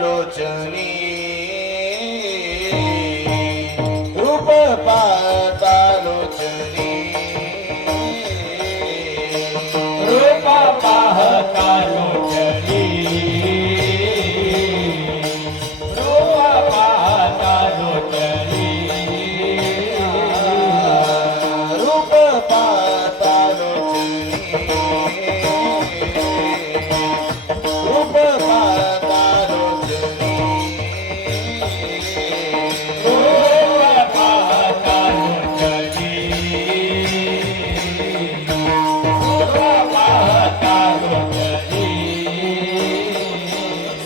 लोचनी रूप पाहता लोचनी रूप पाहता लोचनी रूप पाहता लोचनी रूप पाहता लोचनी रूप पाहता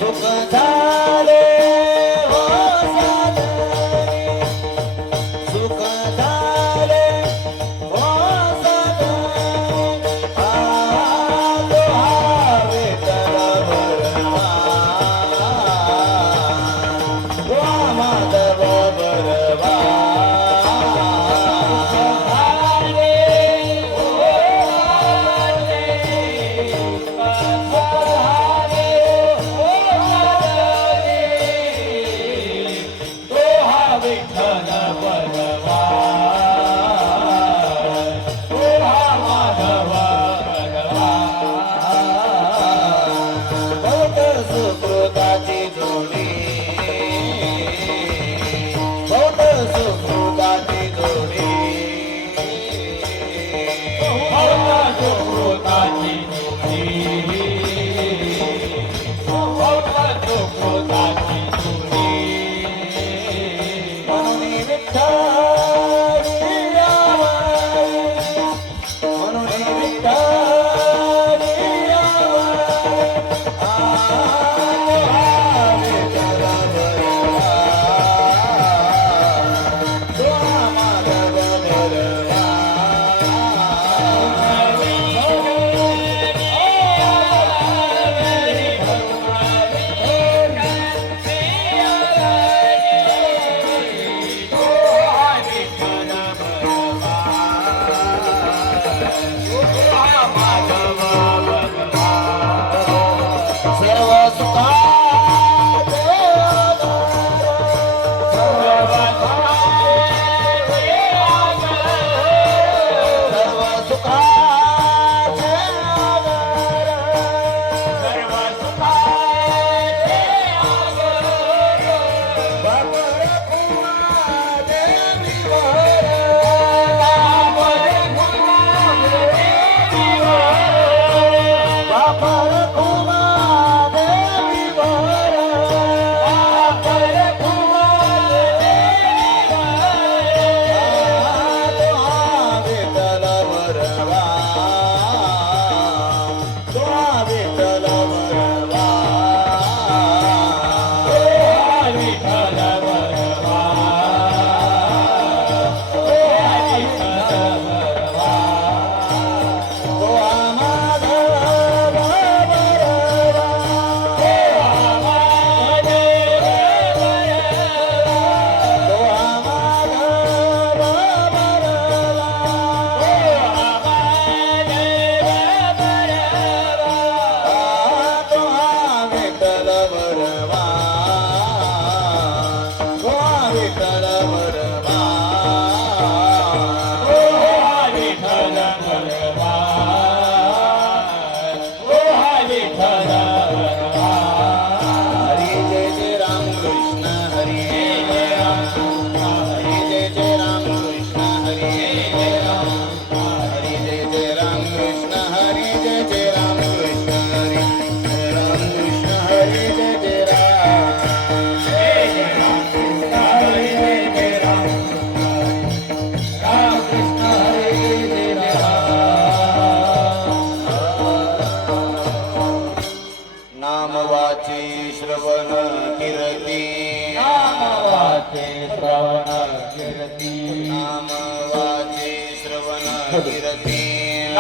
सुख झाले हो साधने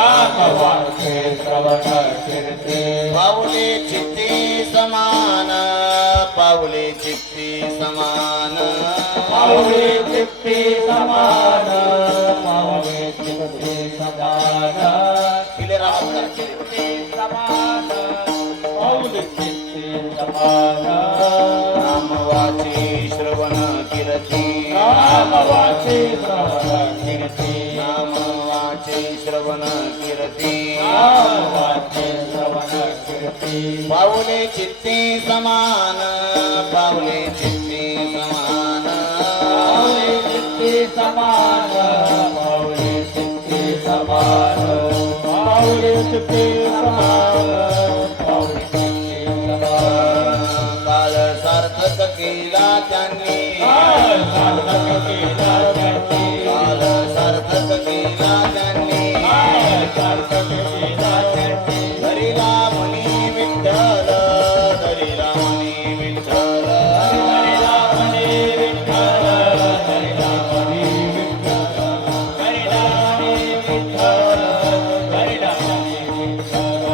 नाम वाचे श्रवण कीर्ती पाऊले चित्ती समान पाऊले चित्ती समान पावले चित्ती समान पावले चित्ती समान किले राहत चित्ती समान पावले चित्ती समान नाम वाचे श्रवण कीर्ती नाम वाचे श्रवण कीर्ती नाम वाचे श्रवण कीर्ती नाम वाचे श्रवण कीर्ती पाऊले चित्ती समान पाऊले चित्ती समान पावले चित्ती समान पावले चित्ती समान पावले चित्ती समान पावले चित्ती समान काल सार्थक केला त्यांनी सार्थक केला त्यांनी काल सार्थक केला त्यांनी सार्थक केला त्यांनी धरिला मनी विठ्ठल धरिला मनी विठ्ठल हरिला मनी विठ्ठल हरिला मनी विठ्ठल हरिला मनी विठ्ठल हरिला मनी विठ्ठल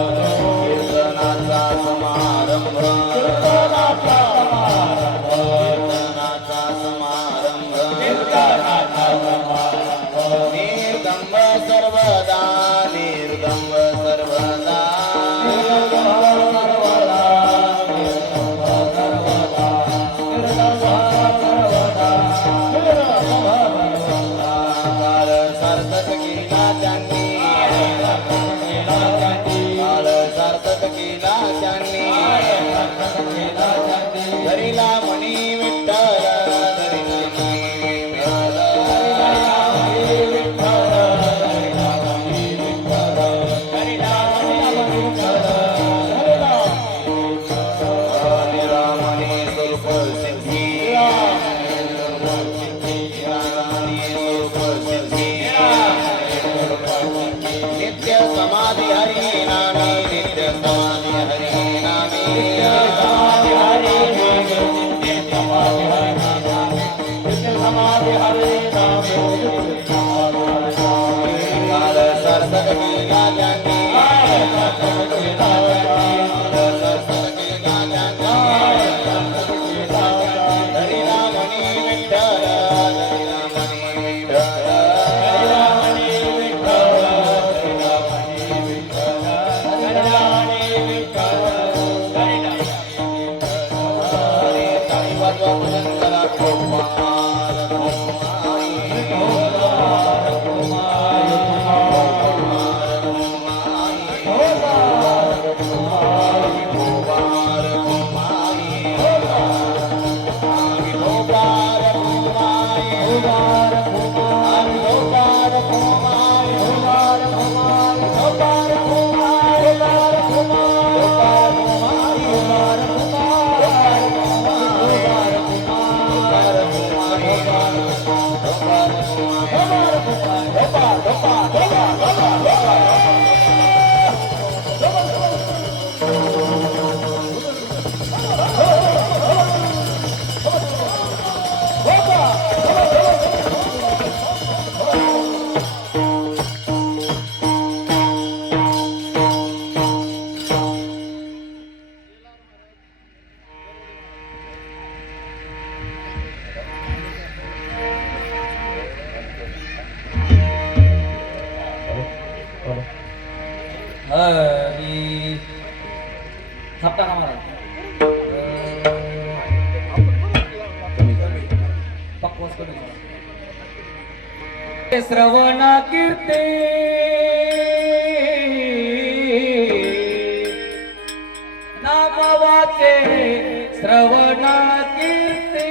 कीर्तनाचा समारंभ कीर्तनाचा समारंभ कीर्तनाचा समारंभ कीर्तनाचा समारंभ निर्गंब सर्वदा निर्गंब सर्वदा काल सार्थक केला त्यांनी काल सार्थक केला त्यांनी धरिला मनी विठ्ठल धरिला मनी निरामणी स्वरूप सिद्धी निरामणी स्वरूप सिद्धी नित्य समाधी हरी नामी नित्य समाधी हरी नामी काल सार्थक केला त्यांनी काल सार्थक केला त्यांनी धरिला मनी विठ्ठल धरिला मनी अरे ताई वाजवा भजन करा गोपाल हरी थापटा का मला पक्वस कमी श्रवण कीर्ते नाम वाचे श्रवण कीर्ते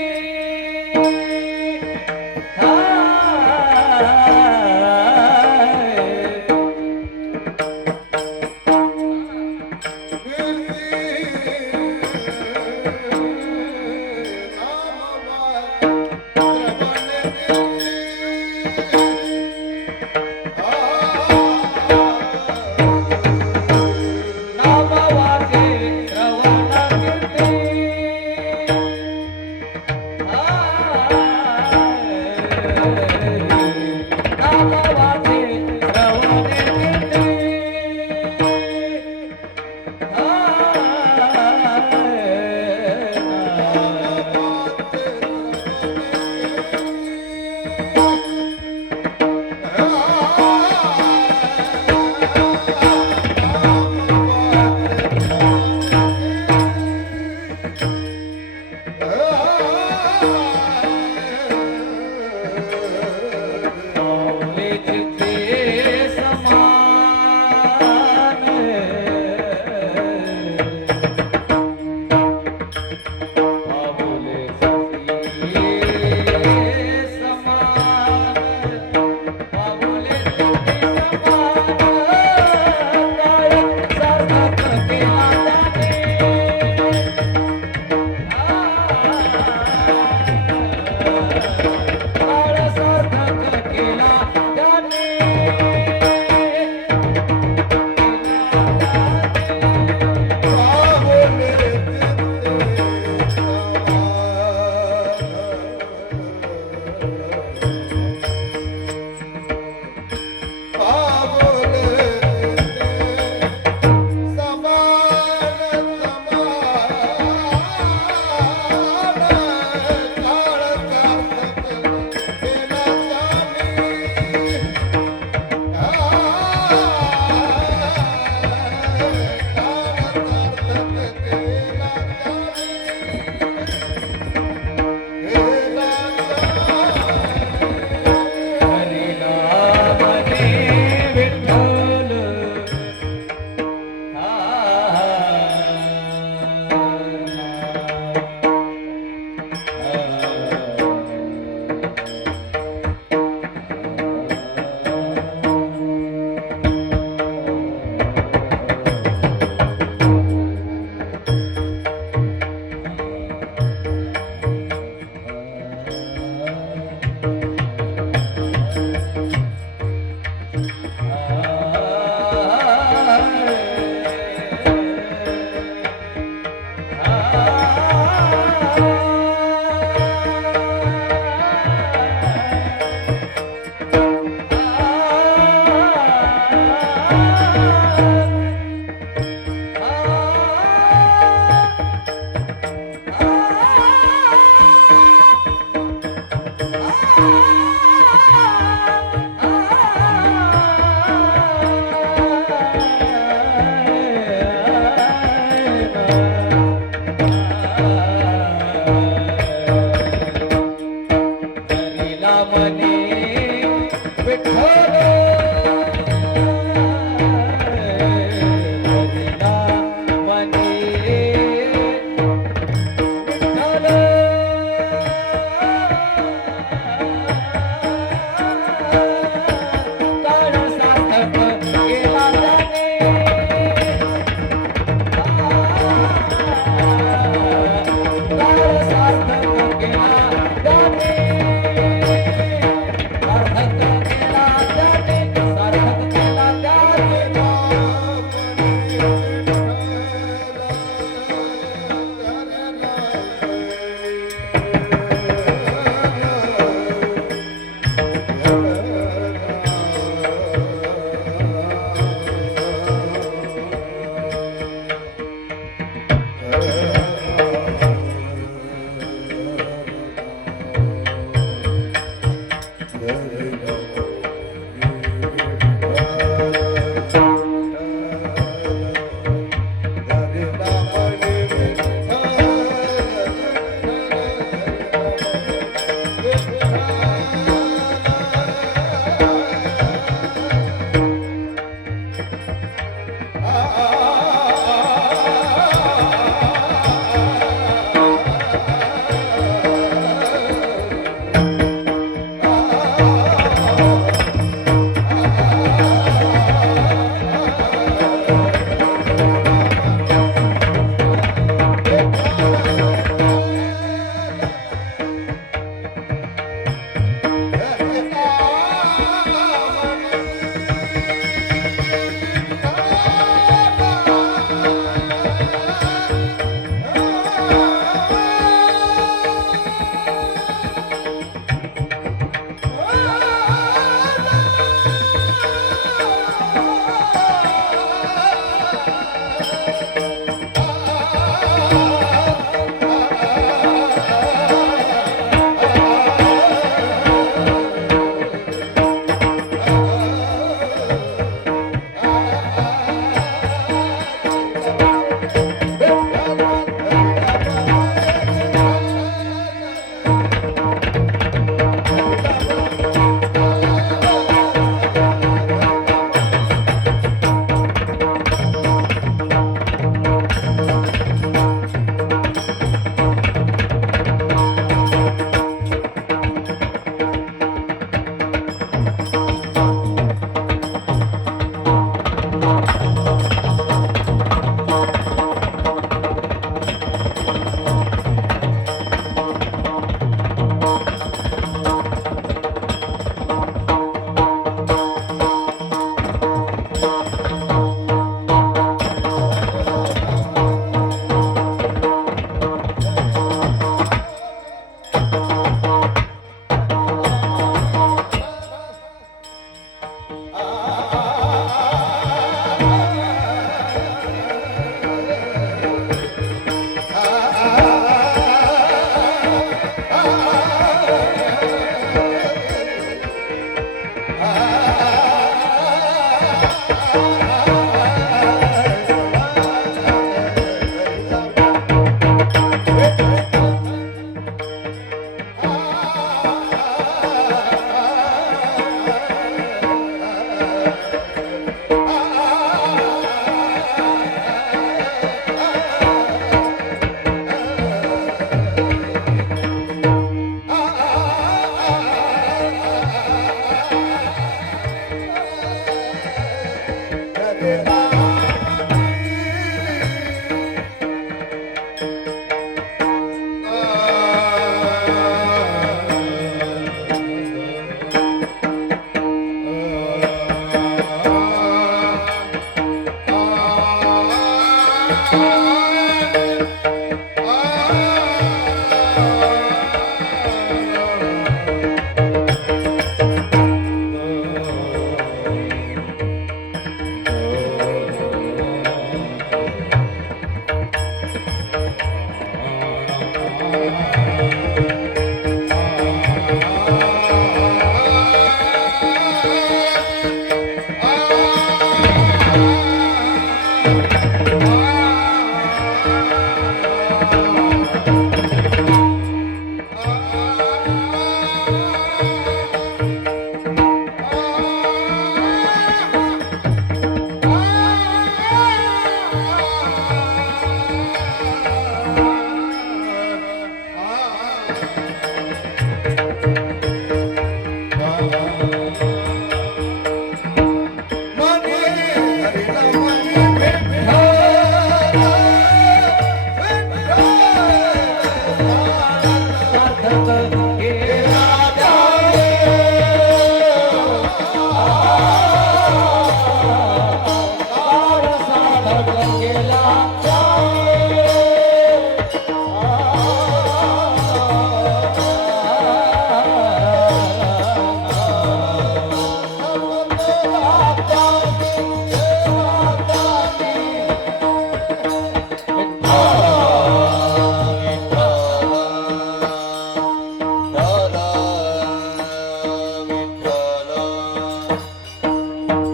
नाम वाचे श्रवण कीर्ते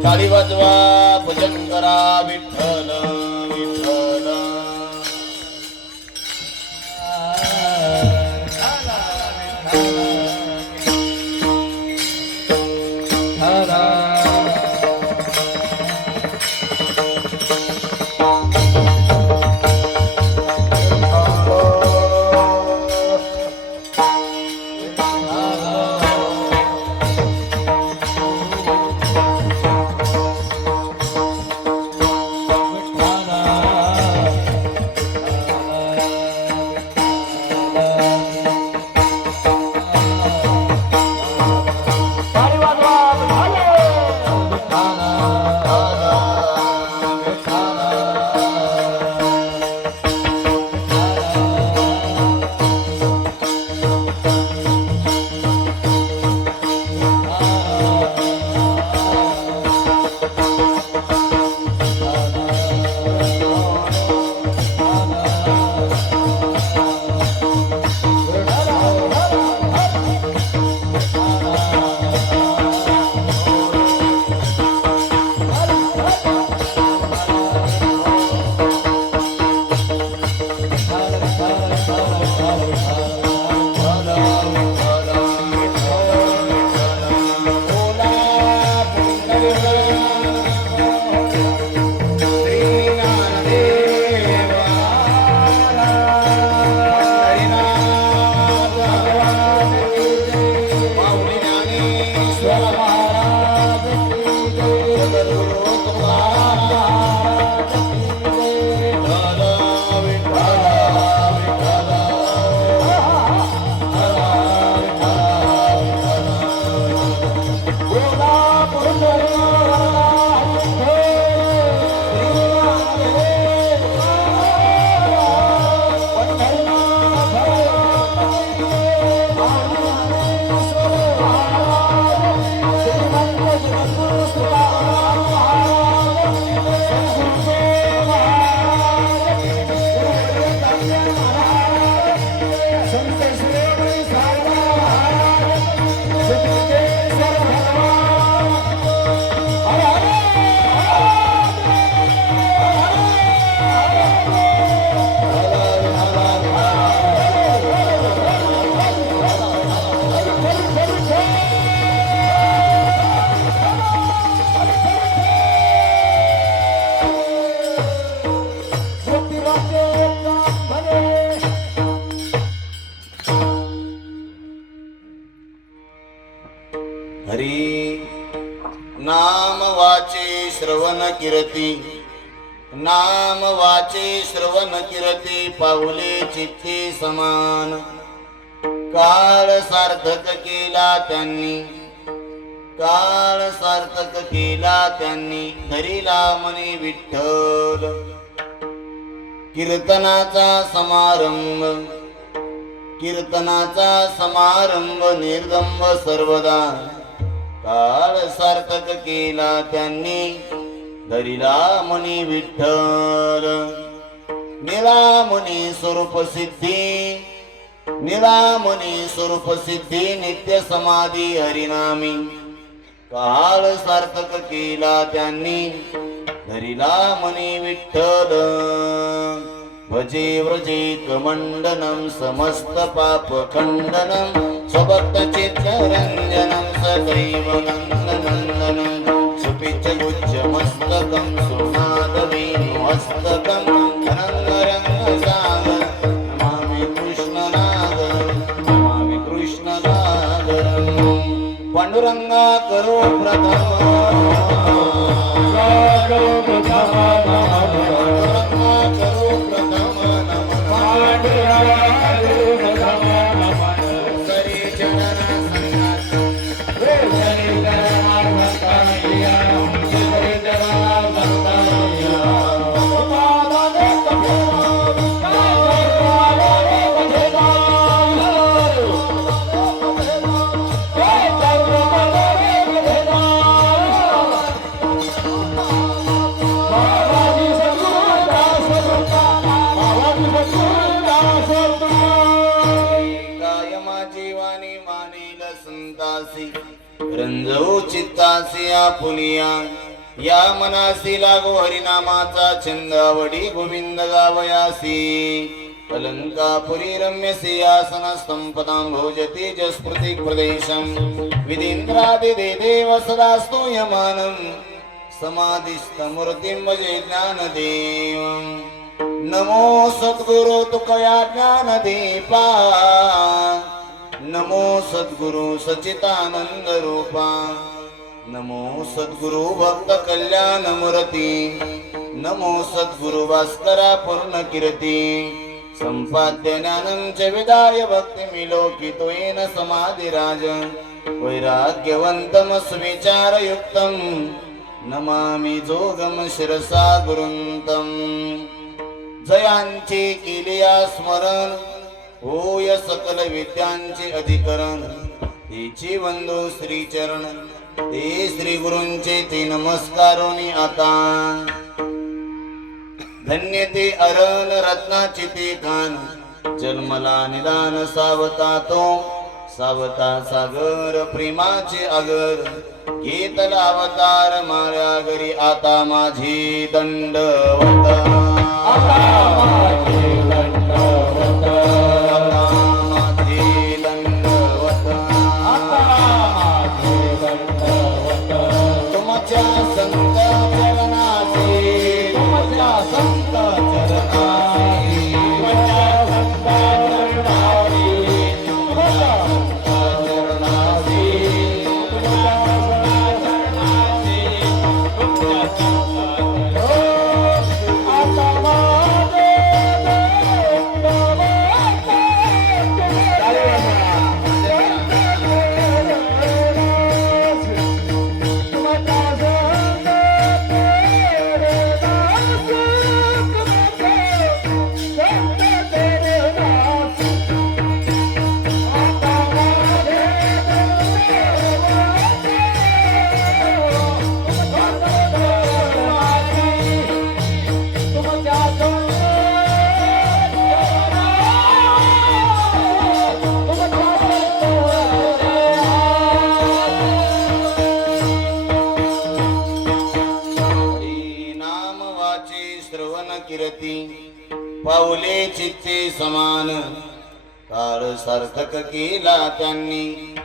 टाळी वाजवा भजन करा विठ्ठल विठ्ठल कीर्ती नाम वाचे श्रवण कीर्ती पाऊले चित्ती समान काळ सार्थक केला त्यांनी काळ सार्थक केला त्यांनी धरिला मनी विठ्ठल कीर्तनाचा समारंभ निर्दंब सर्वदा काळ सार्थक केला त्यांनी धरिला मनी विठ्ठल निरामनी स्वरूप सिद्धी नित्य समाधी हरिनामी काळ सार्थक केला त्यांनी धरिला मनी विठ्ठल भजे व्रजे कमंडनं समस्त पाप खंडनं स्वभक्त चित्तरंजनं सदैव नंदनंदनं सुपिच्च गुच्छ मस्तकं सुनादवेणु हस्तकं अनंगरंगसागर नमामि कृष्णनागरं पांडुरंगा करो प्रथम रंजवू चित्तासी आपुलिया या मनासी लागो हरिनामाचा छंद आवडी गोविंद गावयासी अलंकापुरी रम्यसी आसन संपदां भोजती जस्फृति प्रदेशं विदीन्द्रादिदेव सदा स्तूयमानं समाधिस्थमूर्तिं भजे ज्ञानदेवं नमो सद्गुरो तुकया ज्ञानदीपा नमो सद्गुरु सच्चिदानंद रूपा नमो सद्गुरु भक्त कल्याण मूर्ती नमो सद्गुरु भास्करा पूर्ण कीर्ती संपाद्य ज्ञानं च विदाय भक्ति मिलोकितो येन समाधिराज वैराग्यवन्तं सुविचारयुक्तं नमामि जोगम शिरसा गुरुन्तं जयांची केलिया स्मरण होय सकल विद्यांचे अधिकरण तेची वंदो श्री चरण ते श्री गुरूंचे ते नमस्कारोनी आता धन्य ते अरण रत्नाची ते खान जन्मला निदान सावता तो सावता सागर प्रेमाचे आगर घेतला अवतार माऱ्या घरी आता माझी दंडवत पाऊले चित्ते समान काळ सार्थक केला त्यांनी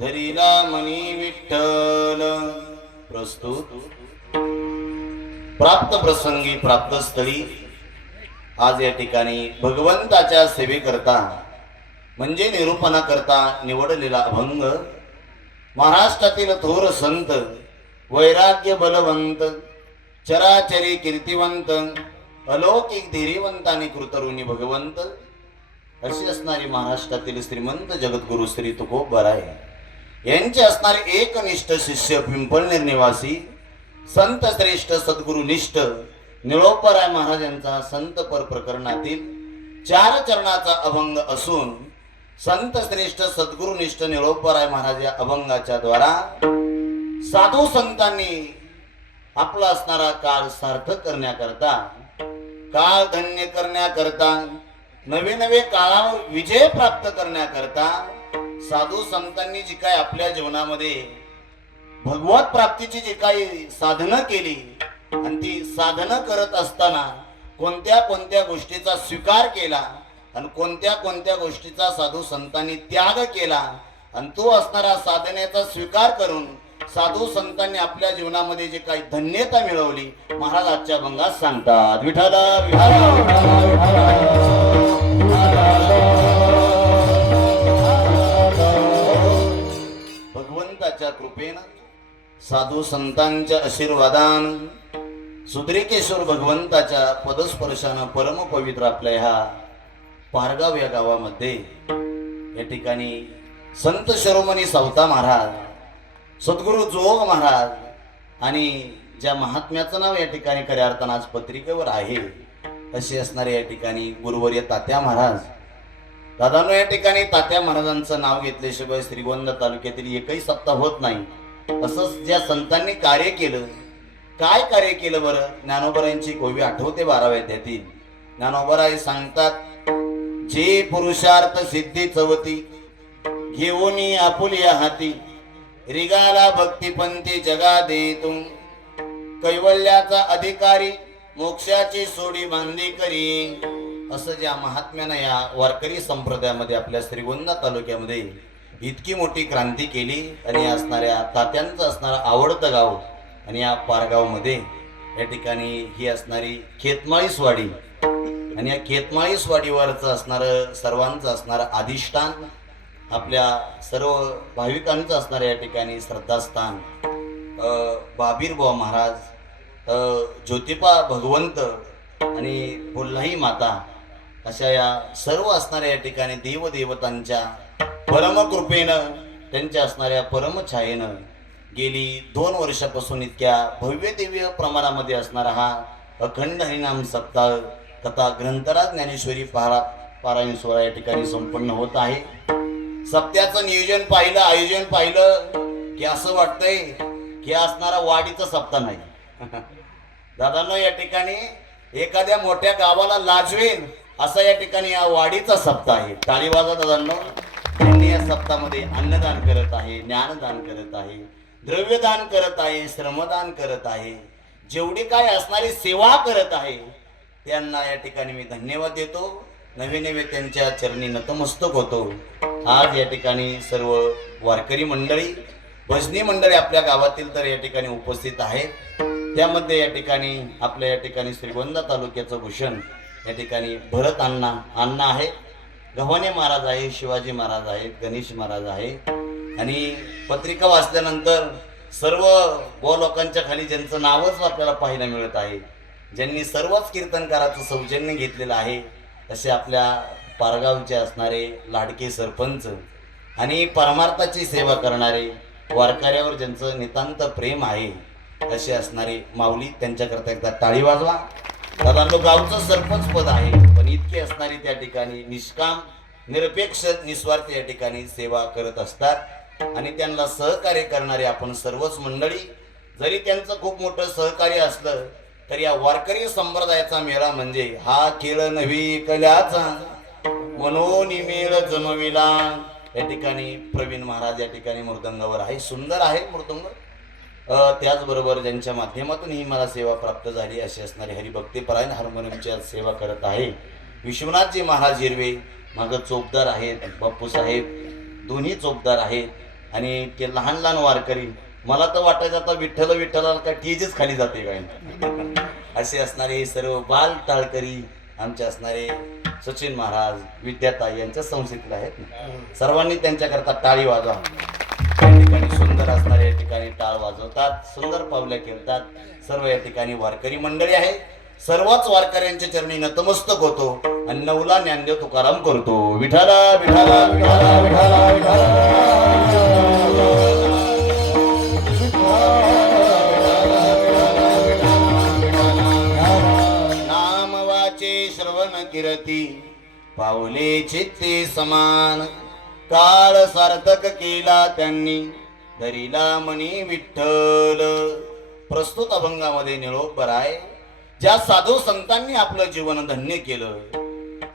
धरिला मनी विठ्ठल. प्रस्तुत प्राप्त प्रसंगी प्राप्त स्थळी आज या ठिकाणी भगवंताच्या सेवेकरता म्हणजे निरूपणा करता निवडलेला अभंग महाराष्ट्रातील थोर संत वैराग्य बलवंत चराचरी कीर्तिवंत अलौकिक धैर्यवंत आणि कृतऋणी भगवंत अशी असणारी महाराष्ट्रातील श्रीमंत जगद्गुरु श्री तुकोबराय यांचे असणारे एकनिष्ठ शिष्य पिंपळनेर निवासी संत श्रेष्ठ सद्गुरुनिष्ठ निळोपराय महाराज यांचा संत पर प्रकरणातील 4 चरणाचा अभंग असून संत श्रेष्ठ सद्गुरुनिष्ठ निळोपराय महाराज या अभंगाच्या द्वारा साधू संतांनी आपला असणारा काळ सार्थक करण्याकरता काळ धन्य करण्याकरता नवे नवे काळावर विजय प्राप्त करण्याकरता साधू संतांनी जी काय आपल्या जीवनामध्ये भगवत प्राप्तीची जी काही साधनं केली आणि ती साधनं करत असताना कोणत्या कोणत्या गोष्टीचा स्वीकार केला आणि कोणत्या कोणत्या गोष्टीचा साधू संतांनी त्याग केला आणि तो असणारा साधनेचा स्वीकार करून साधू संतांनी आपल्या जीवनामध्ये जे काही धन्यता मिळवली महाराज आजच्या अभंगात सांगतात. विठाला विठाला भगवंताच्या कृपेनं साधू संतांच्या आशीर्वादान सुद्रेकेश्वर भगवंताच्या पदस्पर्शानं परम पवित्र आपल्या ह्या पारगाव या गावामध्ये या ठिकाणी संत शिरोमणी सावता महाराज सद्गुरु जोग महाराज आणि ज्या महात्म्याचं नाव या ठिकाणी खऱ्या अर्थानं आज पत्रिकेवर आहे असे असणारे या ठिकाणी गुरुवर्य तात्या महाराज. दादांनो या ठिकाणी तात्या महाराजांचं नाव घेतल्याशिवाय श्रीगोंदा तालुक्यातील एकही सप्ताह होत नाही. असंच ज्या संतांनी कार्य केलं, काय कार्य केलं बरं, ज्ञानोबरायांची गोवी आठवते 12व्या अध्यायातील. ज्ञानोबराय सांगतात जे पुरुषार्थ सिद्धी चवती घेऊनी आपुलिया हाती रिगाला भक्तिपंथी जगा देतू कैवल्याचा अधिकारी मोक्षाची सोडी बांधी करी. असं ज्या महात्म्यानं या वारकरी संप्रदायामध्ये आपल्या श्रीगोंदा तालुक्यामध्ये इतकी मोठी क्रांती केली आणि असणाऱ्या तात्यांचं असणारं आवडतं गाव आणि या पारगावमध्ये या ठिकाणी ही असणारी खेतमाळीसवाडी आणि या खेतमाळीसवाडीवरचं असणारं सर्वांचं असणारं अधिष्ठान आपल्या सर्व भाविकांचं असणारं या ठिकाणी श्रद्धास्थान बाबीरबुवा महाराज, ज्योतिबा भगवंत आणि बोल्लाही माता अशा या सर्व असणाऱ्या या ठिकाणी देवदेवतांच्या परमकृपेनं त्यांच्या असणाऱ्या परमछायेनं गेली 2 वर्षापासून इतक्या भव्य दिव्य प्रमाणामध्ये असणारा हा अखंड हरिनाम सप्ताह तथा ग्रंथराज ज्ञानेश्वरी पारायण सोहळा या ठिकाणी संपन्न होत आहे. सप्त्याचं नियोजन पाहिलं, आयोजन पाहिलं की असं वाटतंय की असणारा वाडीचा सप्ताह नाही. दादांनो या ठिकाणी एखाद्या मोठ्या गावाला लाजवेल असा या ठिकाणी या वाडीचा सप्ताह आहे. टाळी वाजवा दादांनो. त्यांनी या सप्ताहामध्ये अन्नदान करत आहे, ज्ञानदान करत आहे, द्रव्यदान करत आहे, श्रमदान करत आहे, जेवढी काय असणारी सेवा करत आहे त्यांना या ठिकाणी मी धन्यवाद देतो. नवे नवे त्यांच्या चरणी नतमस्तक होतो. आज या ठिकाणी सर्व वारकरी मंडळी, भजनी मंडळी आपल्या गावातील तर या ठिकाणी उपस्थित आहेत. त्यामध्ये या ठिकाणी आपल्या या ठिकाणी श्रीगोंदा तालुक्याचं भूषण या ठिकाणी भरत अण्णा आहे, गव्हाणे महाराज आहे, शिवाजी महाराज आहेत, गणेश महाराज आहे. आणि पत्रिका वाचल्यानंतर सर्व लोकांच्या खाली ज्यांचं नावच आपल्याला पाहायला मिळत आहे, ज्यांनी सर्वच कीर्तनकाराचं सौजन्य घेतलेलं आहे असे आपल्या पारगावचे असणारे लाडके सरपंच आणि परमार्थाची सेवा करणारे वारकऱ्यावर ज्यांचं नितांत प्रेम आहे असे असणारे माऊली, त्यांच्याकरता एकदा टाळी वाजवा. दादांनो गावचं सरपंच पद आहे पण इतके असणारी त्या ठिकाणी निष्काम निरपेक्ष निस्वार्थ या ठिकाणी सेवा करत असतात आणि त्यांना सहकार्य करणारे आपण सर्वच मंडळी, जरी त्यांचं खूप मोठं सहकार्य असलं तर या वारकरी संप्रदायाचा मेळा म्हणजे हा खेळ नवी कल्याचा म्हणून मेळ जमविला. या ठिकाणी प्रवीण महाराज या ठिकाणी मृदंगावर आहे, सुंदर आहे मृदंग. त्याचबरोबर ज्यांच्या माध्यमातून ही मला सेवा प्राप्त झाली अशी असणारी हरिभक्तीपरायण हार्मोनियमची आज सेवा करत आहे विश्वनाथजी महाराज हिरवे. मागं चोपदार आहेत, बाप्पू साहेब दोन्ही चोपदार आहेत आणि ते लहान लहान वारकरी. मला तर वाटायचं आता विठ्ठल विठ्ठला का टीजच खाली जाते काय असे असणारे सर्व बाल टाळकरी आमचे असणारे सचिन महाराज, विद्याताई यांच्या संस्थेतील आहेत. सर्वांनी त्यांच्याकरता टाळी वाजवा. त्या ठिकाणी सुंदर वाजत असणारे या ठिकाणी टाळ वाजवतात, सुंदर पावल्या खेळतात. सर्व या ठिकाणी वारकरी मंडळी आहे. सर्वच वारकऱ्यांच्या चरणी नतमस्तक होतो आणि नवला ज्ञानदेव तुकाराम करतो. विठाला विठाला विठाला विठाला नाम वाचे श्रवण कीर्ती पावले चित्ते समान. काळ सार्थक केला त्यांनी धरिला मनी विठ्ठल. प्रस्तुत अभंगामध्ये निरोप आहे. ज्या साधू संतांनी आपलं जीवन धन्य केलं,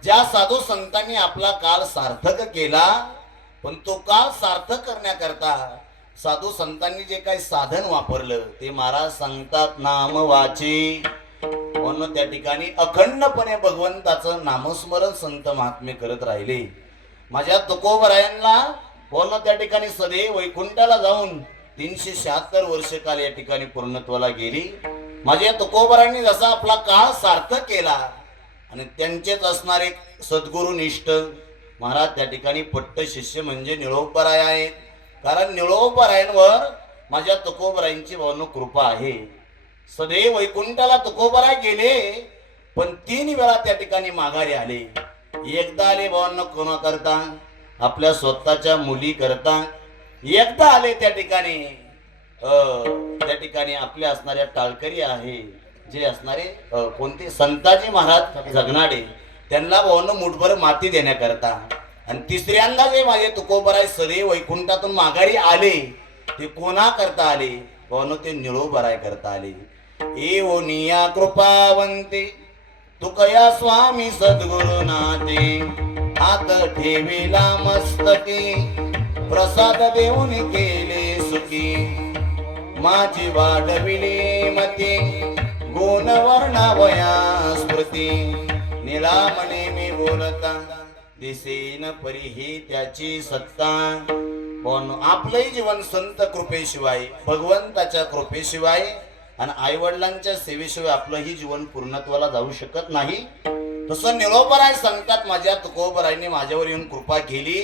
ज्या साधू संतांनी आपला काळ सार्थक केला, पण तो काळ सार्थक करण्याकरता साधू संतांनी जे काही साधन वापरलं ते महाराज सांगतात नाम वाचे. म्हणून त्या ठिकाणी अखंडपणे भगवंताचं नामस्मरण संत महात्मे करत राहिले. माझ्या तुकोबरायांना म्हणून त्या ठिकाणी सदैव वैकुंठाला जाऊन 376 वर्ष काल या ठिकाणी पूर्णत्वाला गेली. माझ्या तुकोबरायांनी जसा आपला काळ सार्थक केला आणि त्यांचेच असणारे सद्गुरुनिष्ठ महाराज त्या ठिकाणी पट्ट शिष्य म्हणजे निळोबराय आहेत. कारण निळोबरायांवर माझ्या तुकोबरायांची भावनो कृपा आहे. सदैव वैकुंठाला तुकोबराय गेले, पण 3 वेळा त्या ठिकाणी माघारी आले. एकदा आले भावांनो कोणा करता, आपल्या स्वतःच्या मुली करता. एकदा आले त्या ठिकाणी आपल्या असणाऱ्या टाळकरी आहे जे असणारे कोणते संताजी महाराज जगनाडे त्यांना भावांनो मुठभर माती देण्याकरता. आणि तिसऱ्यांदा जे माझे तुकोबराय सदैव वैकुंठातून माघारी आले ते कोणा करता आले भावांनो, ते निळोबराय करता आले. एवनिया कृपावंते तुकया स्वामी सद्गुरुनाथे हात ठेविला मस्तकी प्रसाद देऊन केले सुखी. माझी वाढविली मती गुण वर्णावया स्मृती निला म्हणे मी बोलता दिसेन परी त्याची सत्ता. आपलंही जीवन संत कृपेशिवाय भगवंताच्या कृपेशिवाय आणि आई वडिलांच्या सेवेशिवाय आपलंही जीवन पूर्णत्वाला जाऊ शकत नाही. तसं निळोबराय सांगतात माझ्या तुकोबरायने माझ्यावर येऊन कृपा केली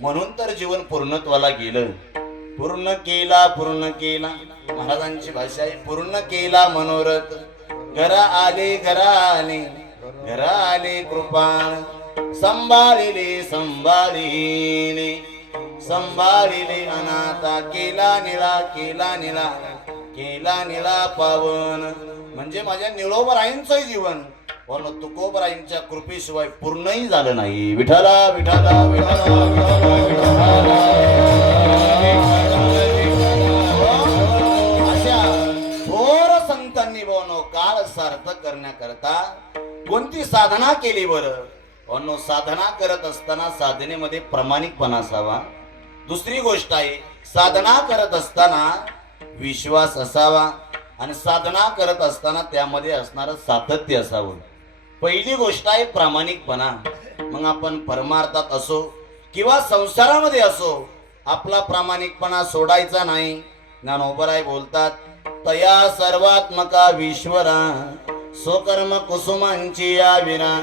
म्हणून तर जीवन पूर्णत्वाला गेलं. पूर्ण केला महाराजांची भाषा आहे. पूर्ण केला मनोरथ घरा आले कृपाण संभाळिले अनाथा केला निळा पावन. म्हणजे माझ्या निळोबरायांचं जीवन तुकोबरायांच्या कृपेशिवाय पूर्णही झालं नाही. विठाला विठाला विठाला अशा थोर संतांनी काळ सार्थक करण्याकरता कोणती साधना केली बरं. साधना करत असताना साधनेमध्ये प्रामाणिकपणा असावा. दुसरी गोष्ट आहे साधना करत असताना विश्वास असावा आणि साधना करत असताना त्यामध्ये असणारं सातत्य असावं. पहिली गोष्ट आहे प्रामाणिकपणा. मग आपण परमार्थात असो किंवा संसारामध्ये असो आपला प्रामाणिकपणा सोडायचा नाही. ज्ञानोबराय बोलतात तया सर्वात्मका विश्वरा स्वकर्म कुसुमांची या विना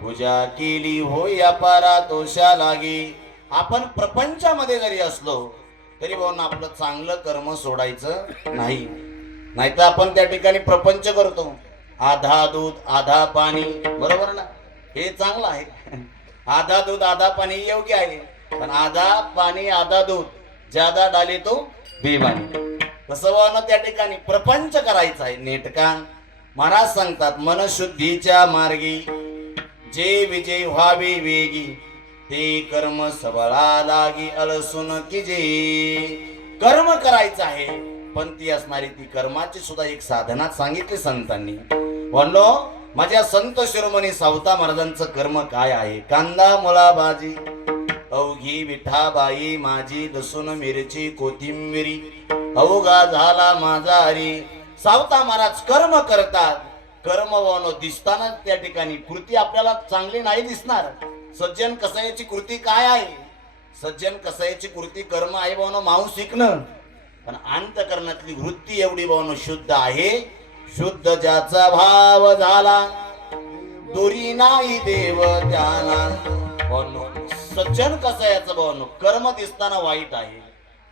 पूजा केली होय अपारा तोषा लागी. आपण प्रपंचामध्ये जरी असलो तरी भाऊन आपलं चांगलं कर्म सोडायचं नाही. नाहीतर आपण त्या ठिकाणी प्रपंच करतो. आधा दूध आधा पाणी, बरोबर ना, हे चांगलं आहे. आधा दूध आधा पाणी योग्य आहे. पण आधा पाणी आधा दूध ज्यादा डाले तो बेमानी. तसं त्या ठिकाणी प्रपंच करायचा आहे नेटका. महाराज सांगतात मनशुद्धीच्या मार्गी जे विजय व्हावे वेगी ते कर्म सबळा लागी अलसून की जे. कर्म करायचं आहे पण ती असणारी ती कर्माची सुद्धा एक साधना सांगितली संतांनी. म्हणलो माझ्या संत शिरोमणी सावता महाराजांचं कर्म काय आहे. कांदा मुळा भाजी अवघी विठाबाई माझी लसूण मिरची कोथिंबिरी अवघा झाला माझा हरी. सावता महाराज कर्म करतात. कर्म दिसताना त्या ठिकाणी कृती आपल्याला चांगली नाही दिसणार. सज्जन कसायची कृती काय आहे. सज्जन कसायची कृती कर्म आहे माणूस शिकणं. पण अंतकरणातली वृत्ती एवढी शुद्ध आहे. शुद्ध ज्याचा भाव झाला दुरी नाही देव त्याला. सज्जन कसायचं कर्म दिसताना वाईट आहे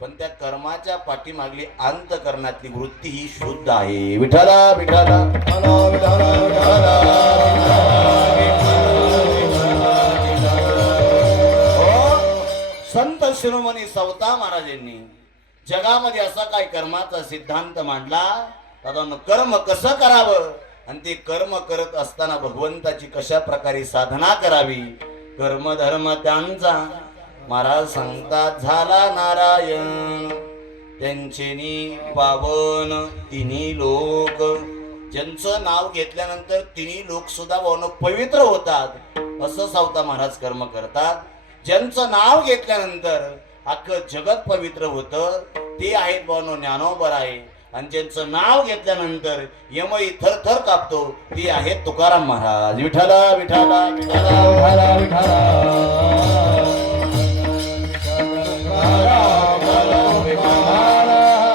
पण त्या कर्माच्या पाठीमागली अंतकरणातली वृत्ती ही शुद्ध आहे. विठ्ठला विठ्ठला संत शिरोमणी सवता महाराजांनी जगामध्ये असा काय कर्माचा सिद्धांत मांडला. दादा कर्म कसं करावं आणि ते कर्म करत असताना भगवंताची कशा प्रकारे साधना करावी. कर्म धर्म त्यांचा महाराज सांगतात झाला नारायण. त्यांचेनी पावन तिन्ही लोक. ज्यांचं नाव घेतल्यानंतर तिन्ही लोक सुद्धा पवित्र होतात. असं सावता महाराज कर्म करतात. ज्यांचं नाव घेतल्यानंतर अख्खं जगत पवित्र होतं ते आहेत भावनो ज्ञानोबर आहे. आणि ज्यांचं नाव घेतल्यानंतर यमई थरथर कापतो ते आहेत तुकाराम महाराज. विठ्ठला विठ्ठला विठ्ठला विठ्ठला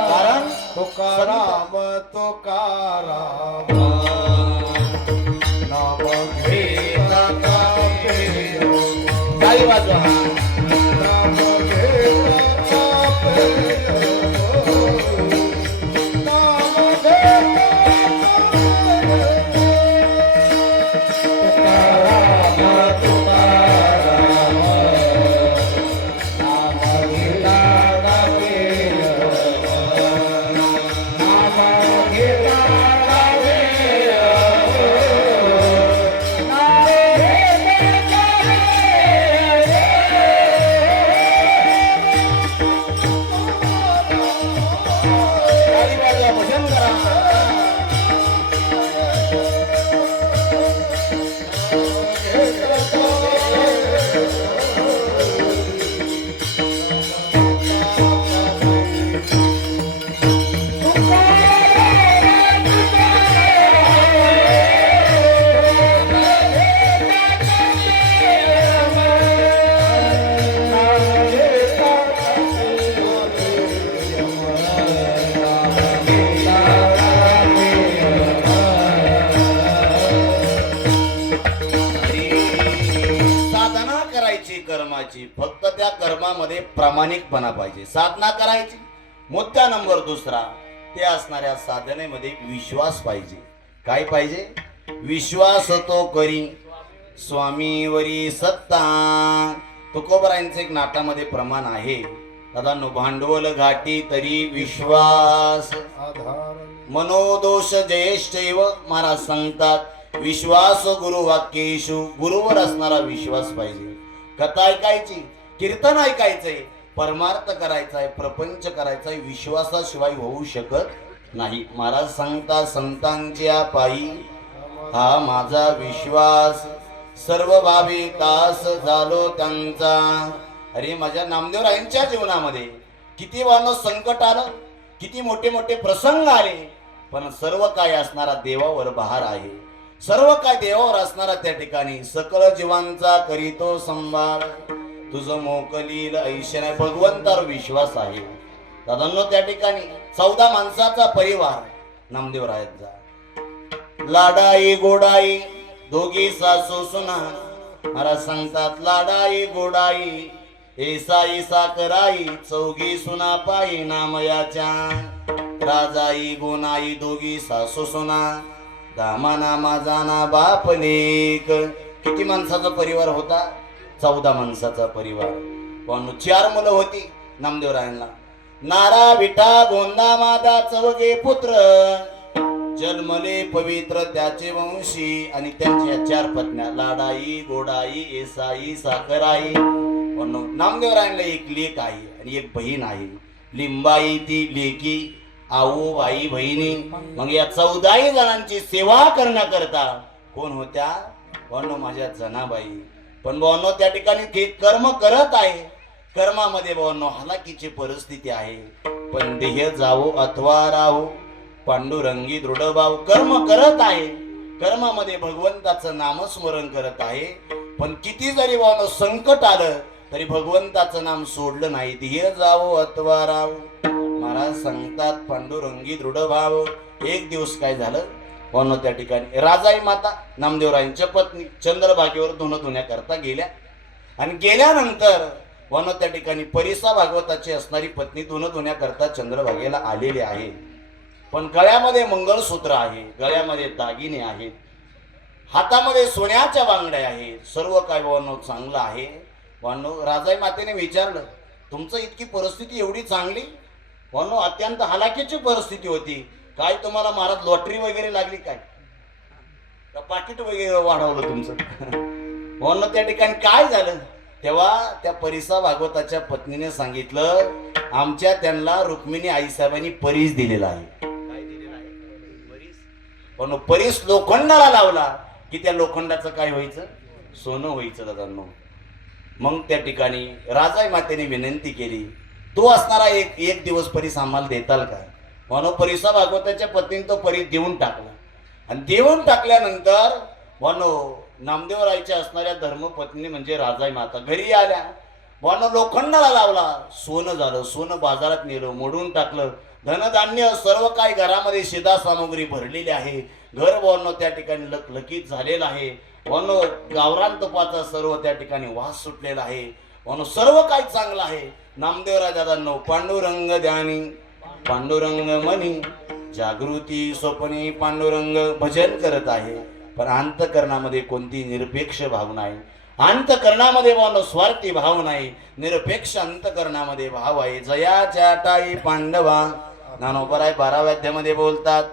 कारण तुकाराम तुकाराम नाम घेता कापे काही वाजवा. नाम घेता कापे नाम कर्माची फक्त त्या कर्मामध्ये प्रामाणिकपणा पाहिजे. साधना करायची. मुद्दा नंबर दुसरा ते असणाऱ्या साधनेमध्ये विश्वास पाहिजे. काय पाहिजे? विश्वास तो करी स्वामीवरी सत्ता. तुकोबरायांचं एक नाटामध्ये प्रमाण आहे. दादांनो भांडवल घाटी तरी विश्वास आधार मनोदोष जयेश्चैव महाराज सांगतात. विश्वास गुरु वाक्येषु. गुरुवर असणारा विश्वास पाहिजे. कथा ऐकायची, कीर्तन ऐकायचंय, परमार्थ करायचाय, प्रपंच करायचाय. विश्वासाशिवाय होऊ शकत नाही. महाराज सांगता संतांच्या पायी हा माझा विश्वास सर्व भाविकास झालो त्यांचा. अरे माझ्या नामदेवरायांच्या जीवनामध्ये किती वानो संकट आलं, किती मोठे मोठे प्रसंग आले, पण सर्व काय असणारा देवावर बहार आहे. सर्व काय देवावर असणारा त्या ठिकाणी सकल जीवांचा करीतो संभाळ. तुझं मोकलील ऐशने भगवंतावर विश्वास आहे. दादांनो त्या ठिकाणी 14 माणसाचा परिवार नामदेवरायांचा. लाडाई गोडाई दोघी सासू सुना. महाराज सांगतात लाडाई गोडाई एसाई साकराई चौघी सुना पायी नामयाच्या. राजाई गोनाई दोघी सासू सुना. दामा नामा जाना बाप लेक. किती माणसाचा परिवार होता? 14 माणसाचा परिवार. पण 4 मुलं होती नामदेवरायांना. नारा विठा गोंदा मादा चौघे पुत्र. जन्मले पवित्र त्याचे वंशी. आणि त्यांच्या 4 पत्न्या लाडाई गोडाई एसाई साखराई. पण नामदेवरायांना एक लेक आहे आणि एक बहीण आहे. लिंबाई ती लेकी, आऊ बाई बहिणी. मग या 14 जणांची सेवा करण्याकरता कोण होत्या? भावनो माझ्या जनाबाई. पण भावनो त्या ठिकाणी ते कर्म करत आहे. कर्मामध्ये भावनो हालाकीची परिस्थिती आहे. पण देह जावो अथवा राहो पांडुरंगी दृढ भाव. कर्म करत आहे. कर्मामध्ये भगवंताचं नामस्मरण करत आहे. पण किती जरी भावनो संकट आलं तरी भगवंताचं नाम सोडलं नाही. देह जावो अथवा राहो. महाराज सांगतात पांडुरंगी दृढ भाव. एक दिवस काय झालं भावनो त्या ठिकाणी राजाई माता नामदेवरायांच्या पत्नी चंद्रभागेवर धुण्याकरता गेल्या. आणि गेल्यानंतर वनो त्या ठिकाणी परिसा भागवताची असणारी पत्नी धुण्या करता चंद्रभागेला आलेली आहे. पण गळ्यामध्ये मंगळसूत्र आहे, गळ्यामध्ये दागिने आहेत, हातामध्ये सोन्याच्या बांगड्या आहेत, सर्व काय वनो चांगलं आहे. वनो राजाई मातेने विचारलं, तुमचं इतकी परिस्थिती एवढी चांगली? वनो अत्यंत हलाखीची परिस्थिती होती. काय तुम्हाला महाराज लॉटरी वगैरे लागली काय? का पाकिट वगैरे वाढवलं तुमचं? वनो त्या ठिकाणी काय झालं? तेव्हा त्या परिसा भागवताच्या पत्नीने सांगितलं, आमच्या त्यांना रुक्मिणी आईसाहेबांनी परीस दिलेला आहे. काय दिलेला आहे? पण परीस लोखंडाला लावला की त्या लोखंडाचं काय व्हायचं? सोनं व्हायचं दादांनो. मग त्या ठिकाणी राजाई मातेने विनंती केली, तो असणारा एक दिवस परीस आम्हाला देताल काय? म्हणून परिसा भागवताच्या पत्नीने तो परीस देऊन टाकला. आणि देऊन टाकल्यानंतर नामदेवरायच्या असणाऱ्या धर्मपत्नी म्हणजे राजाई माता घरी आल्या. लोखंडाला लावला, सोनं झालं. सोनं बाजारात नेलं, मोडून टाकलं. धनधान्य सर्व काही घरामध्ये शिदा सामग्री भरलेली आहे. घर त्या ठिकाणी लखलखीत झालेलं आहे. गावरान तुपाचा सर्व त्या ठिकाणी वास सुटलेला आहे. सर्व काही चांगलं आहे. नामदेवराय दादांनो, पांडुरंग ध्यानी पांडुरंग मनी जागृती स्वप्नी पांडुरंग भजन करत आहे. पण अंतकरणामध्ये कोणती निरपेक्ष भावना आहे. अंतकरणामध्ये स्वार्थी भाव नाही, निरपेक्ष अंतकरणामध्ये भाव आहे. जयाच्या ठाई पांडवा, ज्ञानोबराय 12व्या अध्यायामध्ये बोलतात,